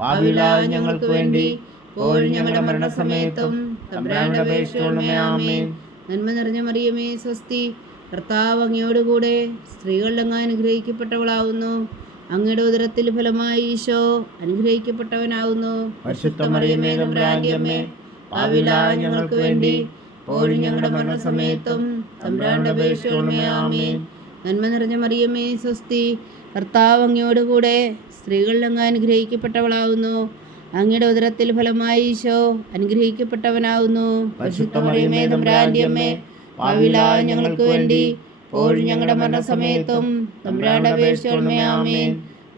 പാപികളായ ഞങ്ങൾക്ക് വേണ്ടി ഇപ്പോഴും ഞങ്ങളുടെ മരണസമയത്തും തമ്പുരാനോട് അപേക്ഷിച്ചു കൊള്ളണമേ. ആമേൻ. നന്മ നിറഞ്ഞ മറിയമേ, സ്വസ്തി. കർത്താവ് അങ്ങയോടുകൂടെ സ്ത്രീകളിൽ അങ്ങ് അനുഗ്രഹിക്കപ്പെട്ടവളാകുന്നു. അങ്ങയുടെ ഉദരത്തിൽ ഫലമായി ഈശോ അനുഗ്രഹിക്കപ്പെട്ടവനാകുന്നു. പരിശുദ്ധ മറിയമേ, തമ്പുരാന്റെ അമ്മേ, പാപികളായ ഞങ്ങൾക്ക് വേണ്ടി ഇപ്പോഴും ഞങ്ങളുടെ മരണസമയത്തും തമ്പുരാനോട് അപേക്ഷിച്ചു കൊള്ളണമേ. ആമേൻ. നന്മ നിറഞ്ഞ മറിയമേ, സ്വസ്തി. കർത്താവ് അങ്ങയോടുകൂടെ സ്ത്രീകളിൽ അങ്ങ് അനുഗ്രഹിക്കപ്പെട്ടവളാകുന്നു. അങ്ങയുടെ ഉദരത്തിൽ ഫലമായി ഈശോ അനുഗ്രഹിക്കപ്പെട്ടവനാകുന്നു. പരിശുദ്ധ മറിയമേ, തമ്പുരാന്റെ അമ്മേ, പാപികളായ ഞങ്ങൾക്ക് വേണ്ടി ഇപ്പോഴും ഞങ്ങളുടെ മരണസമയത്തും തമ്പുരാനോട് അപേക്ഷിച്ചു കൊള്ളണമേ. ആമേൻ.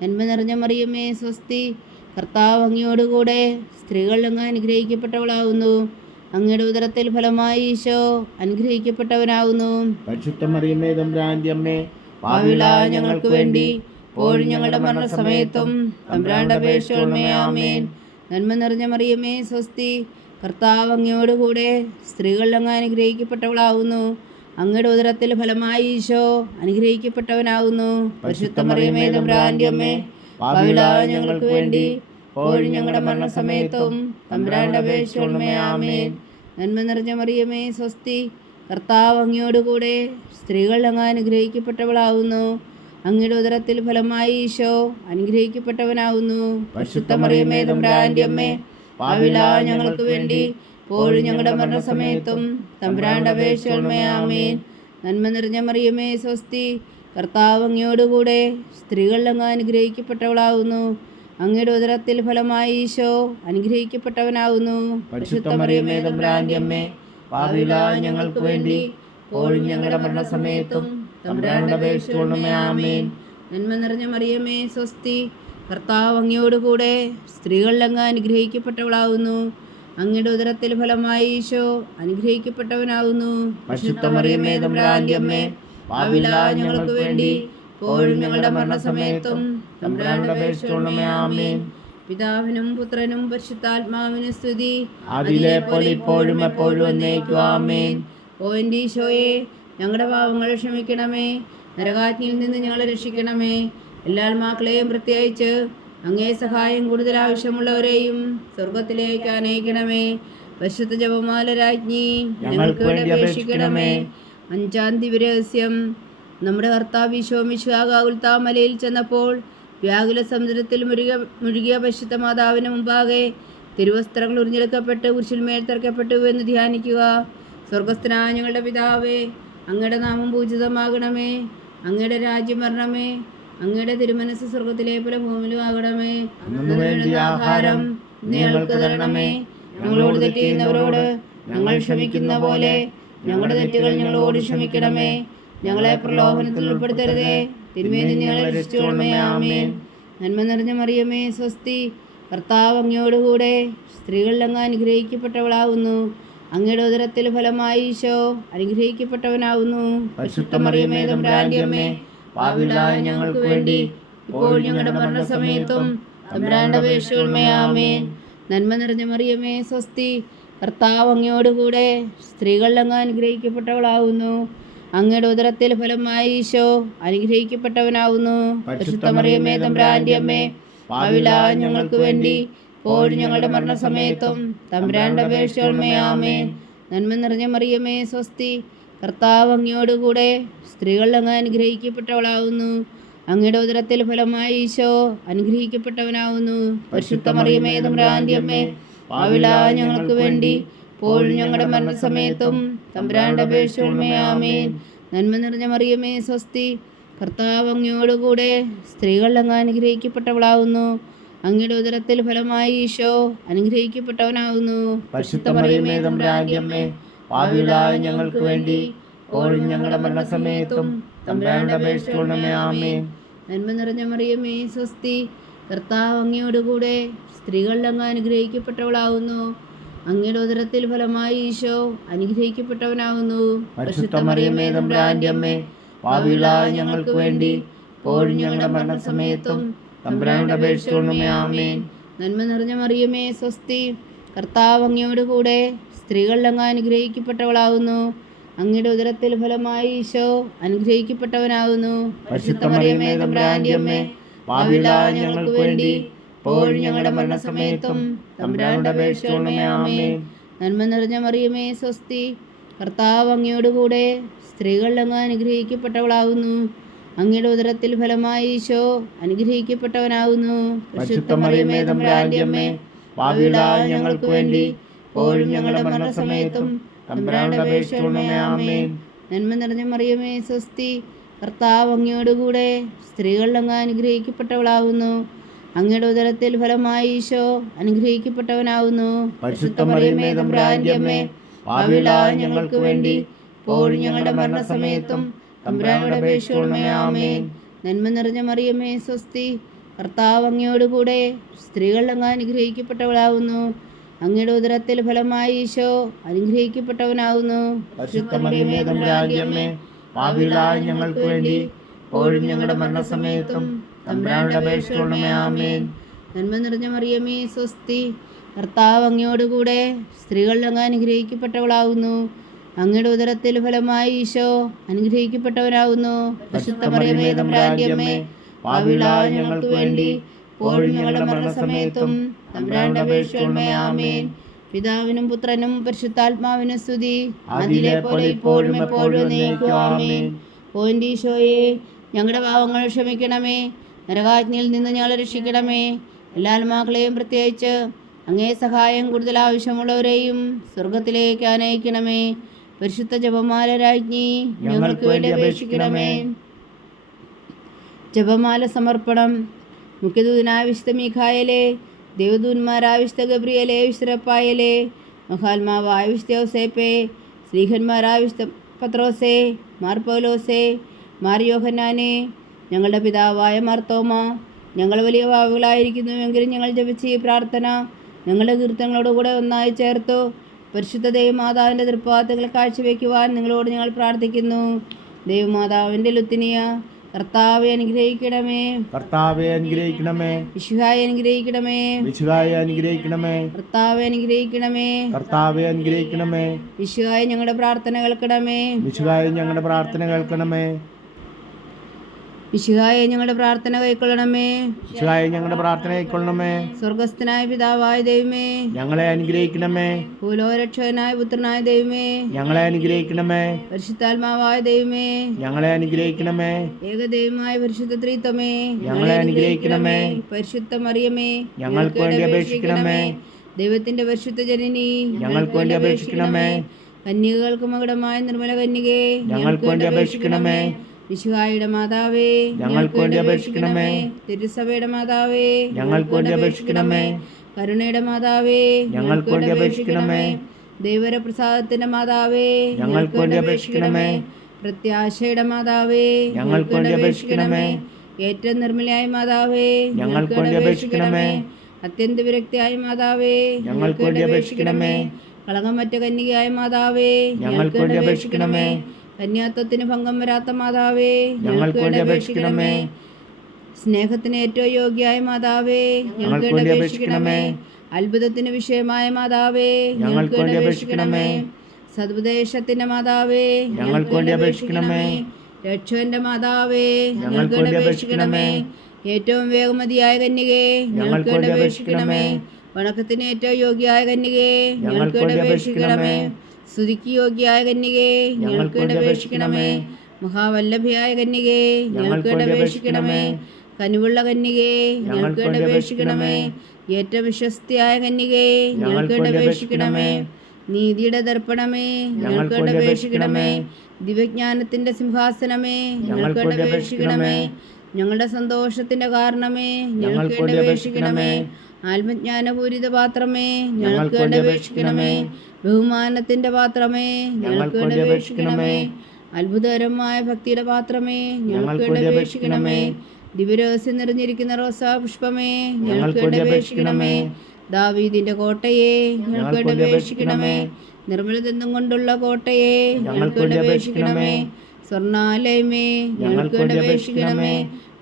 നന്മ നിറഞ്ഞ മറിയമേ, സ്വസ്തി. കർത്താവ് അങ്ങയോടുകൂടെ സ്ത്രീകളിൽ അങ്ങ് അനുഗ്രഹിക്കപ്പെട്ടവളാകുന്നു. അങ്ങയുടെ ഉദരത്തിൽ ഫലമായി ഈശോ അനുഗ്രഹിക്കപ്പെട്ടവനാകുന്നു. പരിശുദ്ധ മറിയമേ, തമ്പുരാന്റെ അമ്മേ, പാപികളായ ഞങ്ങൾക്ക് വേണ്ടി ഇപ്പോഴും ഞങ്ങളുടെ മരണസമയത്തും തമ്പുരാനോട് അപേക്ഷിച്ചു കൊള്ളണമേ. ആമേൻ. നന്മ നിറഞ്ഞ മറിയമേ, സ്വസ്തി. കർത്താവ് അങ്ങയോടുകൂടെ സ്ത്രീകളിൽ അങ്ങ് അനുഗ്രഹിക്കപ്പെട്ടവളാകുന്നു. അങ്ങയുടെ ഉദരത്തിൽ ഫലമായി ഈശോ അനുഗ്രഹിക്കപ്പെട്ടവനാകുന്നു. പരിശുദ്ധ മറിയമേ, തമ്പുരാന്റെ അമ്മേ, പാപികളായ ഞങ്ങൾക്ക് വേണ്ടി ഇപ്പോഴും ഞങ്ങളുടെ മരണസമയത്തും തമ്പുരാനോട് അപേക്ഷിച്ചു കൊള്ളണമേ. ആമേൻ. നന്മ നിറഞ്ഞ മറിയമേ, സ്വസ്തി. കർത്താവ് അങ്ങയോടുകൂടെ സ്ത്രീകളിൽ അങ്ങ് അനുഗ്രഹിക്കപ്പെട്ടവളാകുന്നു. അങ്ങയുടെ ഉദരത്തിൽ ഫലമായി ഈശോ അനുഗ്രഹിക്കപ്പെട്ടവനാകുന്നു. പരിശുദ്ധ മറിയമേ, തമ്പുരാന്റെ അമ്മേ, പാപികളായ ഞങ്ങൾക്ക് വേണ്ടി ഇപ്പോഴും ഞങ്ങളുടെ മരണസമയത്തും തമ്പുരാനോട് അപേക്ഷിച്ചു കൊള്ളണമേ. ആമേൻ. നന്മ നിറഞ്ഞ മറിയമേ, സ്വസ്തി. കർത്താവ് അങ്ങയോടുകൂടെ സ്ത്രീകളിൽ അങ്ങ് അനുഗ്രഹിക്കപ്പെട്ടവളാകുന്നു. അങ്ങയുടെ ഉദരത്തിൽ ഫലമായി ഈശോ അനുഗ്രഹിക്കപ്പെട്ടവനാകുന്നു. പരിശുദ്ധ മറിയമേ, തമ്പുരാന്റെ അമ്മേ, പാപികളായ ഞങ്ങൾക്ക് വേണ്ടി ഇപ്പോഴും ഞങ്ങളുടെ മരണസമയത്തും തമ്പുരാനോട് അപേക്ഷിച്ചു കൊള്ളണമേ. ആമേൻ. നന്മ നിറഞ്ഞ മറിയമേ, സ്വസ്തി. കർത്താവ് അങ്ങയോടുകൂടെ സ്ത്രീകളിൽ അങ്ങ് അനുഗ്രഹിക്കപ്പെട്ടവളാകുന്നു. അങ്ങയുടെ ഉദരത്തിൽ ഫലമായി ഈശോ അനുഗ്രഹിക്കപ്പെട്ടവനാകുന്നു. പരിശുദ്ധ മറിയമേ, തമ്പുരാന്റെ അമ്മേ, പാപികളായ ഞങ്ങൾക്ക് വേണ്ടി ഇപ്പോഴും ഞങ്ങളുടെ മരണസമയത്തും തമ്പുരാനോട് അപേക്ഷിച്ചു കൊള്ളണമേ. ആമേൻ. പിതാവിനും പുത്രനും പരിശുദ്ധാത്മാവിനും സ്തുതി. അതിലെ പോലെ ഇപ്പോഴും എപ്പോഴും എന്നേക്കും. ആമേൻ. ഓ എൻ്റെ ഈശോയെ, ഞങ്ങളുടെ പാപങ്ങൾ ക്ഷമിക്കണമേ. നരകാഗ്നിയിൽ നിന്ന് ഞങ്ങളെ രക്ഷിക്കണമേ. എല്ലാ ആത്മാക്കളെയും പ്രത്യേകിച്ച് അങ്ങേ സഹായം കൂടുതൽ ആവശ്യമുള്ളവരെയും സ്വർഗത്തിലേക്ക് ആനയിക്കണമേ. പരിശുദ്ധ ജപമാല രാജ്ഞി ഞങ്ങൾക്ക് വേണ്ടി അപേക്ഷിക്കണമേ. അഞ്ചാം ദിവ്യരഹസ്യം. നമ്മുടെ കർത്താവ് ഈശോ മിശിഹാ ഗാഗുൽത്താമലയിൽ ചെന്നപ്പോൾ വ്യാകുല സമുദ്രത്തിൽ മുഴുകിയ പരിശുദ്ധ മാതാവിന് മുമ്പാകെ തിരുവസ്ത്രങ്ങൾ ഉറിഞ്ഞെടുക്കപ്പെട്ട് കുരിശിന്മേൽ തറയ്ക്കപ്പെട്ടു എന്ന് ധ്യാനിക്കുക. സ്വർഗസ്ഥനായ ഞങ്ങളുടെ പിതാവേ, അങ്ങയുടെ നാമം പൂജിതമാകണമേ. അങ്ങയുടെ രാജ്യം വരണമേ. അങ്ങയുടെ തിരുമനസ് സ്വർഗത്തിലെ പോലെ ഭൂമിയിലും ആകണമേ. അന്നു വേണ്ടിയ ആഹാരം ഞങ്ങൾക്ക് തരണമേ. ഞങ്ങളോട് തെറ്റ് ചെയ്യുന്നവരോട് ഞങ്ങൾ ക്ഷമിക്കുന്ന പോലെ ഞങ്ങളുടെ തെറ്റുകൾ ഞങ്ങളോട് ക്ഷമിക്കണമേ. ഞങ്ങളെ പ്രലോഭനത്തിൽ ഉൾപ്പെടുത്തരുതേ, തിന്മയിൽ നിന്ന് ഞങ്ങളെ രക്ഷിച്ചു കൊള്ളണമേ. ആമേൻ. നന്മ നിറഞ്ഞ മറിയമേ, സ്വസ്തി. കർത്താവ് അങ്ങയോടുകൂടെ സ്ത്രീകളിൽ അങ്ങ് അനുഗ്രഹിക്കപ്പെട്ടവളാകുന്നു. അങ്ങയുടെ ഉദരത്തിൽ ഫലമായി ഈശോ അനുഗ്രഹിക്കപ്പെട്ടവനാകുന്നു. പരിശുദ്ധ മറിയമേ, തമ്പുരാന്റെ അമ്മേ, പാപികളായ ഞങ്ങൾക്ക് വേണ്ടി ഇപ്പോഴും ഞങ്ങളുടെ മരണസമയത്തും തമ്പുരാന്റെ അപേക്ഷകളുമേ ആമേൻ. നന്മ നിറഞ്ഞ മറിയമേ സ്വസ്തി, കർത്താവ് അങ്ങയോടുകൂടെ സ്ത്രീകളിൽ അങ്ങ് അനുഗ്രഹിക്കപ്പെട്ടവളാവുന്നു. അങ്ങയുടെ ഉദരത്തിൽ ഫലമായി ഈശോ അനുഗ്രഹിക്കപ്പെട്ടവനാവുന്നു. പരിശുദ്ധ മറിയമേ തമ്പുരാന്റെ അമ്മേ, പാപികളായ ഞങ്ങൾക്ക് വേണ്ടി ഇപ്പോഴും ഞങ്ങളുടെ മരണസമയത്തും തമ്പുരാന്റെ അപേക്ഷകളുമേ ആമേൻ. നന്മ നിറഞ്ഞ മറിയമേ സ്വസ്തി, കർത്താവ് അങ്ങയോടുകൂടെ സ്ത്രീകളിൽ അങ്ങ് അനുഗ്രഹിക്കപ്പെട്ടവളാവുന്നു. അങ്ങയുടെ ഉദരത്തിൽ ഫലമായി ഈശോ അനുഗ്രഹിക്കപ്പെട്ടവനാവുന്നു. പരിശുദ്ധ മറിയമേ തമ്പുരാന്റെ അമ്മേ, പാപികളായ ഞങ്ങൾക്ക് വേണ്ടി ഇപ്പോഴും ഞങ്ങളുടെ മരണസമയത്തും തമ്പുരാന്റെ അപേക്ഷകളുമേ ആമേൻ. നന്മ നിറഞ്ഞ മറിയമേ സ്വസ്തി, കർത്താവ് അങ്ങയോടുകൂടെ സ്ത്രീകളിൽ അങ്ങ് അനുഗ്രഹിക്കപ്പെട്ടവളാവുന്നു. അങ്ങയുടെ ഉദരത്തിൽ ഫലമായി ഈശോ അനുഗ്രഹിക്കപ്പെട്ടവനാവുന്നു. പരിശുദ്ധ മറിയമേ തമ്പുരാന്റെ അമ്മേ, പാപികളായ ഞങ്ങൾക്ക് വേണ്ടി ഇപ്പോഴും ഞങ്ങളുടെ മരണസമയത്തും തമ്പുരാന്റെ അപേക്ഷകളുമേ ആമേൻ. നന്മ നിറഞ്ഞ മറിയമേ സ്വസ്തി, കർത്താവ് അങ്ങയോടുകൂടെ സ്ത്രീകളിൽ അങ്ങ് അനുഗ്രഹിക്കപ്പെട്ടവളാവുന്നു. അങ്ങയുടെ ഉദരത്തിൽ ഫലമായി ഈശോ അനുഗ്രഹിക്കപ്പെട്ടവനാവുന്നു. പരിശുദ്ധ മറിയമേ തമ്പുരാന്റെ അമ്മേ, പാപികളായ ഞങ്ങൾക്ക് വേണ്ടി ഇപ്പോഴും ഞങ്ങളുടെ മരണസമയത്തും തമ്പുരാന്റെ അപേക്ഷകളുമേ ആമേൻ. നന്മ നിറഞ്ഞ മറിയമേ സ്വസ്തി, കർത്താവ് അങ്ങയോടുകൂടെ സ്ത്രീകളിൽ അങ്ങ് അനുഗ്രഹിക്കപ്പെട്ടവളാവുന്നു. അങ്ങയുടെ ഉദരത്തിൽ ഫലമായി ഈശോ അനുഗ്രഹിക്കപ്പെട്ടവനാവുന്നു. പരിശുദ്ധ മറിയമേ തമ്പുരാന്റെ അമ്മേ, പാപികളായ ഞങ്ങൾക്ക് വേണ്ടി ഇപ്പോഴും ഞങ്ങളുടെ മരണസമയത്തും തമ്പുരാന്റെ അപേക്ഷകളുമേ ആമേൻ. നന്മ നിറഞ്ഞ മറിയമേ സ്വസ്തി, കർത്താവ് അങ്ങയോടുകൂടെ സ്ത്രീകളിൽ അങ്ങ് അനുഗ്രഹിക്കപ്പെട്ടവളാവുന്നു. അങ്ങയുടെ ഉദരത്തിൽ ഫലമായി ഈശോ അനുഗ്രഹിക്കപ്പെട്ടവനാവുന്നു. പരിശുദ്ധ മറിയമേ തമ്പുരാന്റെ അമ്മേ, പാപികളായ ഞങ്ങൾക്ക് വേണ്ടി ഇപ്പോഴും ഞങ്ങളുടെ മരണസമയത്തും തമ്പുരാന്റെ അപേക്ഷകളുമേ ആമേൻ. നന്മ നിറഞ്ഞ മറിയമേ സ്വസ്തി, കർത്താവ് അങ്ങയോടുകൂടെ സ്ത്രീകളിൽ അങ്ങ് അനുഗ്രഹിക്കപ്പെട്ടവളാവുന്നു. അങ്ങയുടെ ഉദരത്തിൽ ഫലമായി ഈശോ അനുഗ്രഹിക്കപ്പെട്ടവനാവുന്നു. പരിശുദ്ധ മറിയമേ തമ്പുരാന്റെ അമ്മേ, പാപികളായ ഞങ്ങൾക്ക് വേണ്ടി ഇപ്പോഴും ഞങ്ങളുടെ മരണസമയത്തും തമ്പുരാന്റെ അപേക്ഷകളുമേ ആമേൻ. നന്മ നിറഞ്ഞ മറിയമേ സ്വസ്തി, കർത്താവ് അങ്ങയോടുകൂടെ സ്ത്രീകളിൽ അങ്ങ് അനുഗ്രഹിക്കപ്പെട്ടവളാവുന്നു. അങ്ങയുടെ ഉദരത്തിൽ ഫലമായി ഈശോ അനുഗ്രഹിക്കപ്പെട്ടവനാവുന്നു. പരിശുദ്ധ മറിയമേ തമ്പുരാന്റെ അമ്മേ, പാപികളായ ഞങ്ങൾക്ക് വേണ്ടി ഇപ്പോഴും ഞങ്ങളുടെ മരണസമയത്തും തമ്പുരാന്റെ അപേക്ഷകളുമേ ആമേൻ. നന്മ നിറഞ്ഞ മറിയമേ സ്വസ്തി, കർത്താവ് അങ്ങയോടുകൂടെ സ്ത്രീകളിൽ അങ്ങ് അനുഗ്രഹിക്കപ്പെട്ടവളാവുന്നു. അങ്ങയുടെ ഉദരത്തിൽ ഫലമായി ഈശോ അനുഗ്രഹിക്കപ്പെട്ടവനാവുന്നു. പരിശുദ്ധ മറിയമേ തമ്പുരാന്റെ അമ്മേ, പാപികളായ ഞങ്ങൾക്ക് വേണ്ടി ഇപ്പോഴും ഞങ്ങളുടെ മരണസമയത്തും തമ്പുരാന്റെ അപേക്ഷകളുമേ ആമേൻ. പിതാവിനും പുത്രനും പരിശുദ്ധാത്മാവിനും സ്തുതി, അതിലെ പോലെ ഇപ്പോഴും എപ്പോഴും എന്നേക്കും ആമേൻ. ഓ എൻ്റെ ഈശോയെ, ഞങ്ങളുടെ പാവങ്ങൾ ക്ഷമിക്കണമേ, നരകാജ്ഞയിൽ നിന്ന് ഞങ്ങളെ രക്ഷിക്കണമേ. എല്ലാ ആത്മാക്കളെയും പ്രത്യേകിച്ച് അങ്ങേ സഹായം കൂടുതൽ ആവശ്യമുള്ളവരെയും സ്വർഗത്തിലേക്ക് അനയിക്കണമേ. പരിശുദ്ധ ജപമാല രാജ്ഞി ഞങ്ങൾക്ക് വേണ്ടി അപേക്ഷിക്കണമേ. ജപമാല സമർപ്പണം. മുഖ്യദൂതനായ വിശുദ്ധ മീഖായേലേ, ദേവദൂതന്മാരായ വിശുദ്ധ ഗബ്രിയേലേ, വിശുദ്ധ റഫായേലേ, മഹാത്മാവായ വിശുദ്ധ യോസേപ്പേ, സ്ലീഹന്മാരായ വിശുദ്ധ പത്രോസേ, മാർ പൗലോസേ, മാർ യോഹന്നാനേ, ഞങ്ങളുടെ പിതാവായ മാർത്തോമ, ഞങ്ങൾ വലിയ പാപികളായിരിക്കുന്നുവെങ്കിലും ഞങ്ങൾ ജപിച്ച ഈ പ്രാർത്ഥന ഞങ്ങളുടെ കീർത്തനങ്ങളോടുകൂടെ ഒന്നായി ചേർത്തു പരിശുദ്ധ ദൈവമാതാവിൻ്റെ തൃപ്പാദങ്ങൾ കാഴ്ചവെക്കുവാൻ നിങ്ങളോട് ഞങ്ങൾ പ്രാർത്ഥിക്കുന്നു. ദൈവമാതാവിൻ്റെ ലുത്തിനിയ, കർത്താവെ അനുഗ്രഹിക്കണമേ. കർത്താവെ അനുഗ്രഹിക്കണമേ. വിശുഹായെ അനുഗ്രഹിക്കണമേ. വിശുഹായെ അനുഗ്രഹിക്കണമേ. കർത്താവെ അനുഗ്രഹിക്കണമേ. കർത്താവെ അനുഗ്രഹിക്കണമേ. വിശുഹായെ ഞങ്ങളുടെ പ്രാർത്ഥന കേൾക്കണമേ. വിശുഹായെ ഞങ്ങളുടെ പ്രാർത്ഥന കേൾക്കണമേ. വിശുഹായെ ഞങ്ങളുടെ പ്രാർത്ഥന കൈക്കൊള്ളണമേ. വിശുഹായെ ഞങ്ങളുടെ പ്രാർത്ഥന കൈക്കൊള്ളണമേ. സ്വർഗസ്ഥനായ പിതാവായ ദൈവമേ, ഞങ്ങളെ അനുഗ്രഹിക്കണമേ. ഭൂലോകരക്ഷകനായ പുത്രനായ ദൈവമേ, ഞങ്ങളെ അനുഗ്രഹിക്കണമേ. പരിശുദ്ധാത്മാവായ ദൈവമേ, ഞങ്ങളെ അനുഗ്രഹിക്കണമേ. ഏകദൈവമായ പരിശുദ്ധ ത്രിത്വമേ, ഞങ്ങളെ അനുഗ്രഹിക്കണമേ. പരിശുദ്ധ മറിയമേ, ഞങ്ങൾക്ക് വേണ്ടി അപേക്ഷിക്കണമേ. ദൈവത്തിന്റെ പരിശുദ്ധ ജനനി, ഞങ്ങൾക്ക് വേണ്ടി അപേക്ഷിക്കണമേ. കന്യകൾക്ക് മകുടമായ നിർമ്മല കന്യകേ, ഞങ്ങൾക്ക് വേണ്ടി അപേക്ഷിക്കണമേ. വിശുഹായുടെ മാതാവേ, ഞങ്ങൾക്ക് വേണ്ടി അപേക്ഷിക്കണമേ. തിരുസഭയുടെ മാതാവേ, ഞങ്ങൾക്ക് വേണ്ടി അപേക്ഷിക്കണമേ. കരുണയുടെ മാതാവേ, ഞങ്ങൾക്ക് വേണ്ടി അപേക്ഷിക്കണമേ. ദൈവപ്രസാദത്തിന്റെ മാതാവേ, ഞങ്ങൾക്ക് വേണ്ടി അപേക്ഷിക്കണമേ. പ്രത്യാശയുടെ മാതാവേ, ഞങ്ങൾക്ക് വേണ്ടി അപേക്ഷിക്കണമേ. ഏറ്റവും നിർമ്മലയായ മാതാവേ, ഞങ്ങൾക്ക് വേണ്ടി അപേക്ഷിക്കണമേ. അത്യന്ത വിരക്തിയായ മാതാവേ, ഞങ്ങൾക്ക് വേണ്ടി അപേക്ഷിക്കണമേ. കളങ്കമറ്റ കന്യകയായ മാതാവേ, ഞങ്ങൾക്ക് വേണ്ടി അപേക്ഷിക്കണമേ. കന്യാത്വത്തിന് ഭംഗം വരാത്ത മാതാവേ, ഞങ്ങൾക്ക് വേണ്ടി അപേക്ഷിക്കണമേ. സ്നേഹത്തിന് ഏറ്റവും യോഗ്യയായ മാതാവേ, ഞങ്ങൾക്ക് വേണ്ടി അപേക്ഷിക്കണമേ. അത്ഭുതത്തിന് വിഷയമായ മാതാവേ, ഞങ്ങൾക്ക് വേണ്ടി അപേക്ഷിക്കണമേ. സതുപദേശത്തിന്റെ മാതാവേ, ഞങ്ങൾക്ക് വേണ്ടി അപേക്ഷിക്കണമേ. രക്ഷകന്റെ മാതാവേ, ഞങ്ങൾക്ക് വേണ്ടി അപേക്ഷിക്കണമേ. ഏറ്റവും വേഗമതിയായ കന്യകേ, ഞങ്ങൾക്ക് വേണ്ടി അപേക്ഷിക്കണമേ. വണക്കത്തിന് ഏറ്റവും യോഗ്യയായ കന്യകേ, ഞങ്ങൾക്ക് വേണ്ടി അപേക്ഷിക്കണമേ. സ്തുതിക്ക് യോഗ്യയായ കന്യകേ, ഞങ്ങൾക്ക് വേണ്ടി അപേക്ഷിക്കണമേ. മഹാവല്ലഭയായ കന്യകേ, ഞങ്ങൾക്ക് വേണ്ടി അപേക്ഷിക്കണമേ. കനിവുള്ള കന്യകേ, ഞങ്ങൾക്ക് വേണ്ടി അപേക്ഷിക്കണമേ. ഏറ്റവും വിശ്വസ്തയായ കന്യകേ, ഞങ്ങൾക്ക് വേണ്ടി അപേക്ഷിക്കണമേ. നീതിയുടെ ദർപ്പണമേ, ഞങ്ങൾക്ക് വേണ്ടി അപേക്ഷിക്കണമേ. ദിവ്യജ്ഞാനത്തിന്റെ സിംഹാസനമേ, ഞങ്ങൾക്ക് വേണ്ടി അപേക്ഷിക്കണമേ. ഞങ്ങളുടെ സന്തോഷത്തിന്റെ കാരണമേ, ഞങ്ങൾക്ക് വേണ്ടി അപേക്ഷിക്കണമേ. ആത്മജ്ഞാനപൂരിത പാത്രമേ, ഞങ്ങൾക്ക് വേണ്ടി അപേക്ഷിക്കണമേ. ബഹുമാനത്തിന്റെ പാത്രമേ, ഞങ്ങൾക്ക് വേണ്ടി അപേക്ഷിക്കണമേ. അത്ഭുതകരമായ ഭക്തിയുടെ പാത്രമേ, ഞങ്ങൾക്ക് വേണ്ടി അപേക്ഷിക്കണമേ. ദിവ്യരഹസ്യം നിറഞ്ഞിരിക്കുന്ന റോസാ പുഷ്പമേ, ഞങ്ങൾക്ക് വേണ്ടി അപേക്ഷിക്കണമേ. ദാവീദിന്റെ കോട്ടയെ, ഞങ്ങൾക്ക് വേണ്ടി അപേക്ഷിക്കണമേ. നിർമ്മലദന്തം കൊണ്ടുള്ള കോട്ടയെ, ഞങ്ങൾക്ക് വേണ്ടി അപേക്ഷിക്കണമേ. സ്വർണാലയമേ, ഞങ്ങൾക്ക് വേണ്ടി അപേക്ഷിക്കണമേ.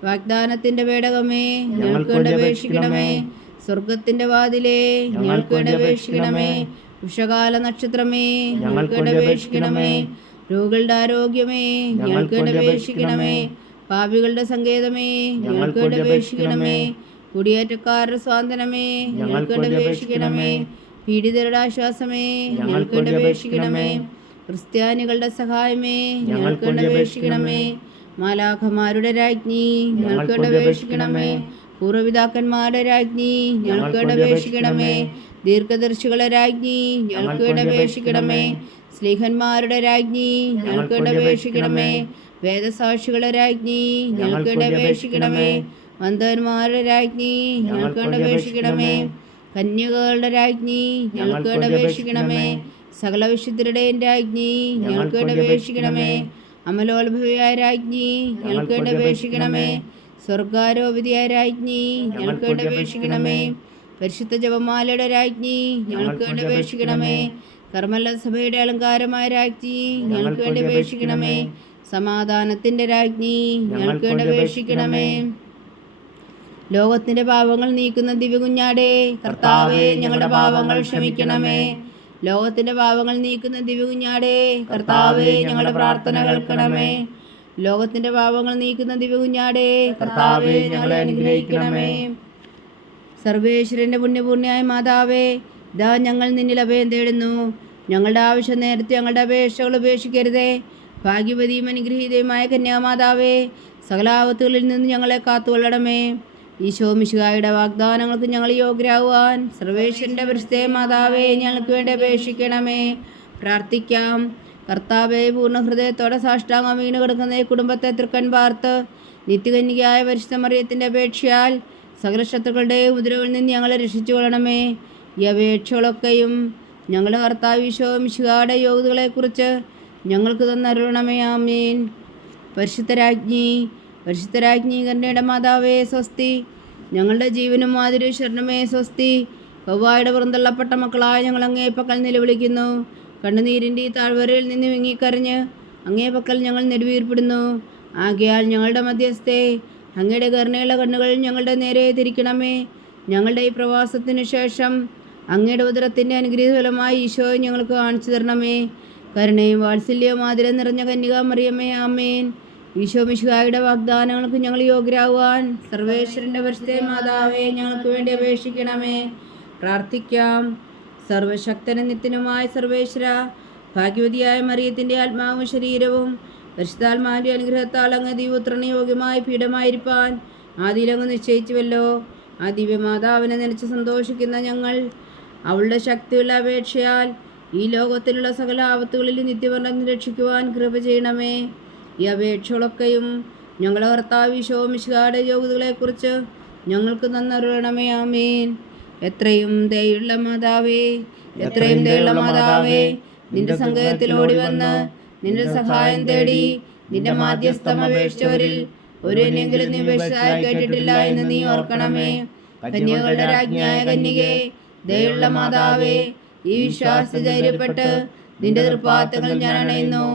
വാഗ്ദാനത്തിന്റെ പേടകമേ, ഞങ്ങൾക്ക് വേണ്ടി അപേക്ഷിക്കണമേ. സ്വർഗത്തിന്റെ വാതിലേ, ഞങ്ങൾക്ക് വേണ്ടി അപേക്ഷിക്കണമേ. ഉഷകാല നക്ഷത്രമേ, ഞങ്ങൾക്ക് വേണ്ടി അപേക്ഷിക്കണമേ. രോഗികളുടെ ആരോഗ്യമേ, ഞങ്ങൾക്ക് വേണ്ടി അപേക്ഷിക്കണമേ. പാപികളുടെ സങ്കേതമേ, ഞങ്ങൾക്ക് വേണ്ടി അപേക്ഷിക്കണമേ. കുടിയേറ്റക്കാരുടെ സ്വാതന്ത്ര്യമേ, ഞങ്ങൾക്ക് വേണ്ടി അപേക്ഷിക്കണമേ. പീഡിതരുടെ ആശ്വാസമേ, ഞങ്ങൾക്ക് വേണ്ടി അപേക്ഷിക്കണമേ. ക്രിസ്ത്യാനികളുടെ സഹായമേ, ഞങ്ങൾക്ക് വേണ്ടി അപേക്ഷിക്കണമേ. മാലാഖമാരുടെ രാജ്ഞി, ഞങ്ങൾക്ക് വേണ്ടി അപേക്ഷിക്കണമേ. പൂർവ്വപിതാക്കന്മാരുടെ രാജ്ഞി, ഞങ്ങൾക്ക് വേണ്ടി അപേക്ഷിക്കണമേ. ദീർഘദർശികളുടെ രാജ്ഞി, ഞങ്ങൾക്ക് വേണ്ടി അപേക്ഷിക്കണമേ. സ്ലീഹന്മാരുടെ രാജ്ഞി, ഞങ്ങൾക്ക് വേണ്ടി അപേക്ഷിക്കണമേ. വേദസാക്ഷികളുടെ രാജ്ഞി, ഞങ്ങൾക്ക് വേണ്ടി അപേക്ഷിക്കണമേ. വന്ദന്മാരുടെ രാജ്ഞി, ഞങ്ങൾക്ക് വേണ്ടി അപേക്ഷിക്കണമേ. കന്യകകളുടെ രാജ്ഞി, ഞങ്ങൾക്ക് വേണ്ടി അപേക്ഷിക്കണമേ. സകല വിശുദ്ധരുടെയും രാജ്ഞി, ഞങ്ങൾക്ക് വേണ്ടി അപേക്ഷിക്കണമേ. അമലോത്ഭവിയായ രാജ്ഞി, ഞങ്ങൾക്ക് വേണ്ടി അപേക്ഷിക്കണമേ. സ്വർഗാരോപിതയായ രാജ്ഞി, ഞങ്ങൾക്ക് വേണ്ടി അപേക്ഷിക്കണമേ. പരിശുദ്ധ ജപമാലയുടെ രാജ്ഞി, ഞങ്ങൾക്ക് വേണ്ടി അപേക്ഷിക്കണമേ. കർമ്മല സഭയുടെ അലങ്കാരമായ രാജ്ഞി, ഞങ്ങൾക്ക് വേണ്ടി അപേക്ഷിക്കണമേ. സമാധാനത്തിന്റെ രാജ്ഞി, ഞങ്ങൾക്ക് വേണ്ടി അപേക്ഷിക്കണമേ. ലോകത്തിന്റെ പാപങ്ങൾ നീക്കുന്ന ദിവ്യകുഞ്ഞാടേ, കർത്താവേ, ഞങ്ങളുടെ പാപങ്ങൾ ക്ഷമിക്കണമേ. ലോകത്തിന്റെ പാപങ്ങൾ നീക്കുന്ന ദിവ്യകുഞ്ഞാടേ, കർത്താവേ, ഞങ്ങളുടെ പ്രാർത്ഥന കേൾക്കണമേ. ലോകത്തിന്റെ പാപങ്ങൾ നീക്കുന്ന ദിവ്യകുഞ്ഞാടേ, കർത്താവേ, ഞങ്ങളെ അനുഗ്രഹിക്കണമേ. സർവേശ്വരന്റെ പുണ്യപൂർണ്ണയായ മാതാവേ, ഇതാ ഞങ്ങൾ നിന്നിൽ അഭയം തേടുന്നു. ഞങ്ങളുടെ ആവശ്യം നേരത്തെ ഞങ്ങളുടെ അപേക്ഷകൾ ഉപേക്ഷിക്കരുതേ. ഭാഗ്യവതിയും അനുഗ്രഹീതയുമായ കന്യാമാതാവേ, സകലാപത്തുകളിൽ നിന്ന് ഞങ്ങളെ കാത്തുകൊള്ളണമേ. ഈശോ മിശിഹായുടെ വാഗ്ദാനങ്ങൾക്ക് ഞങ്ങൾ യോഗ്യരാകുവാൻ സർവേശ്വരന്റെ പരിശുദ്ധ മാതാവേ, ഞങ്ങൾക്ക് വേണ്ടി അപേക്ഷിക്കണമേ. പ്രാർത്ഥിക്കാം. കർത്താവേ, പൂർണ്ണ ഹൃദയത്തോടെ സാഷ്ടാംഗം വീണ് കിടക്കുന്ന ഈ കുടുംബത്തെ തൃക്കൺ പാർത്ത് നിത്യകന്യകയായ പരിശുദ്ധ മറിയത്തിൻ്റെ അപേക്ഷയാൽ സകല ശത്രുക്കളുടെ ഉപദ്രവങ്ങളിൽ നിന്ന് ഞങ്ങളെ രക്ഷിച്ചു കൊള്ളണമേ. ഈ അപേക്ഷകളൊക്കെയും ഞങ്ങളുടെ കർത്താവ് ഈശോ മിശിഹായുടെ യോഗ്യതകളെക്കുറിച്ച് ഞങ്ങൾക്ക് തന്നരുളണമേ. ആമേൻ. പരിശുദ്ധരാജ്ഞി, പരിശുദ്ധരാജ്ഞി കന്യയുടെ മാതാവേ സ്വസ്തി. ഞങ്ങളുടെ ജീവനും മാതിരി ശരണമേ സ്വസ്തി. വവ്വായുടെ പുറന്തള്ളപ്പെട്ട മക്കളായ ഞങ്ങൾ അങ്ങേ പക്കൽ നിലവിളിക്കുന്നു. കണ്ണുനീരിൻ്റെ ഈ താഴ്വരയിൽ നിന്ന് വിങ്ങിക്കരഞ്ഞ് അങ്ങേ പക്കൽ ഞങ്ങൾ നെടുവീർപ്പെടുന്നു. ആകയാൽ ഞങ്ങളുടെ മധ്യസ്ഥേ, അങ്ങയുടെ കരുണയുള്ള കണ്ണുകൾ ഞങ്ങളുടെ നേരെ തിരിക്കണമേ. ഞങ്ങളുടെ ഈ പ്രവാസത്തിന് ശേഷം അങ്ങയുടെ ഉദരത്തിൻ്റെ അനുഗ്രഹഫലമായി ഈശോയെ ഞങ്ങൾക്ക് കാണിച്ചു തരണമേ. കരുണയും വാത്സല്യവും ആദരം നിറഞ്ഞ കന്യക മറിയമേ, ആമേൻ. ഈശോ മിശിഹായുടെ വാഗ്ദാനങ്ങൾക്ക് ഞങ്ങൾ യോഗ്യരാകുവാൻ സർവേശ്വരൻ്റെ പരിശുദ്ധ മാതാവേ, ഞങ്ങൾക്ക് വേണ്ടി അപേക്ഷിക്കണമേ. പ്രാർത്ഥിക്കാം. സർവശക്തനും നിത്യനുമായ സർവേശ്വര, ഭാഗ്യവതിയായ മറിയത്തിൻ്റെ ആത്മാവും ശരീരവും പരിശുദ്ധാത്മാവിൻ്റെ അനുഗ്രഹത്താൽ അങ്ങ് ദൈവപുത്രന് യോഗ്യമായ പീഠമായിരിക്കാൻ ആദിയിലങ്ങ് നിശ്ചയിച്ചുവല്ലോ. ആ ദിവ്യമാതാവിനെ നനച്ച് സന്തോഷിക്കുന്ന ഞങ്ങൾ അവളുടെ ശക്തിയുള്ള അപേക്ഷയാൽ ഈ ലോകത്തിലുള്ള സകല ആപത്തുകളിൽ നിത്യവർണ്ണം രക്ഷിക്കുവാൻ കൃപ ചെയ്യണമേ. ഈ അപേക്ഷകളൊക്കെയും ഞങ്ങളുടെ കർത്താവ് ഈശോ മിശിഹായുടെ യോഗ്യതകളെക്കുറിച്ച് ഞങ്ങൾക്ക് തന്നരുളണമേ. ആമേൻ. എത്രയും ദയുള്ള മാതാവേ, എത്രയും ദയുള്ള മാതാവേ, നിന്റെ സങ്കേതത്തിൽ ഓടി വന്ന് നിന്റെ സഹായം തേടി നിന്റെ മാധ്യസ്ഥം അപേക്ഷിച്ചവരിൽ ഒരെങ്കിലും നീ അപേക്ഷയായി കേട്ടിട്ടില്ല എന്ന് നീ ഓർക്കണമേ. കന്യകളുടെ രാജ്ഞിയായ കന്യകേ, ദയുള്ള മാതാവേ, ഈ വിശ്വാസ ധൈര്യപ്പെട്ട് നിന്റെ തൃപ്പാദങ്ങളിൽ ഞാൻ അണയുന്നു.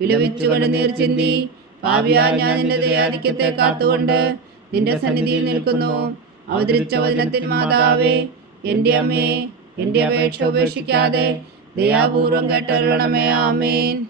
വിലപിച്ചു കണ്ണുനീർ ചിന്തി. പാപിയാ ഞാൻ നിന്റെ ദയാധിക്യത്തെ കാത്തുകൊണ്ട് നിന്റെ സന്നിധിയിൽ നിൽക്കുന്നു. അവതരിച്ച വചനത്തിൻ മാതാവേ, എന്റെ അമ്മേ, എന്റെ അപേക്ഷ ഉപേക്ഷിക്കാതെ ദയാപൂർവം കേട്ടരുളണമേ. ആമേൻ.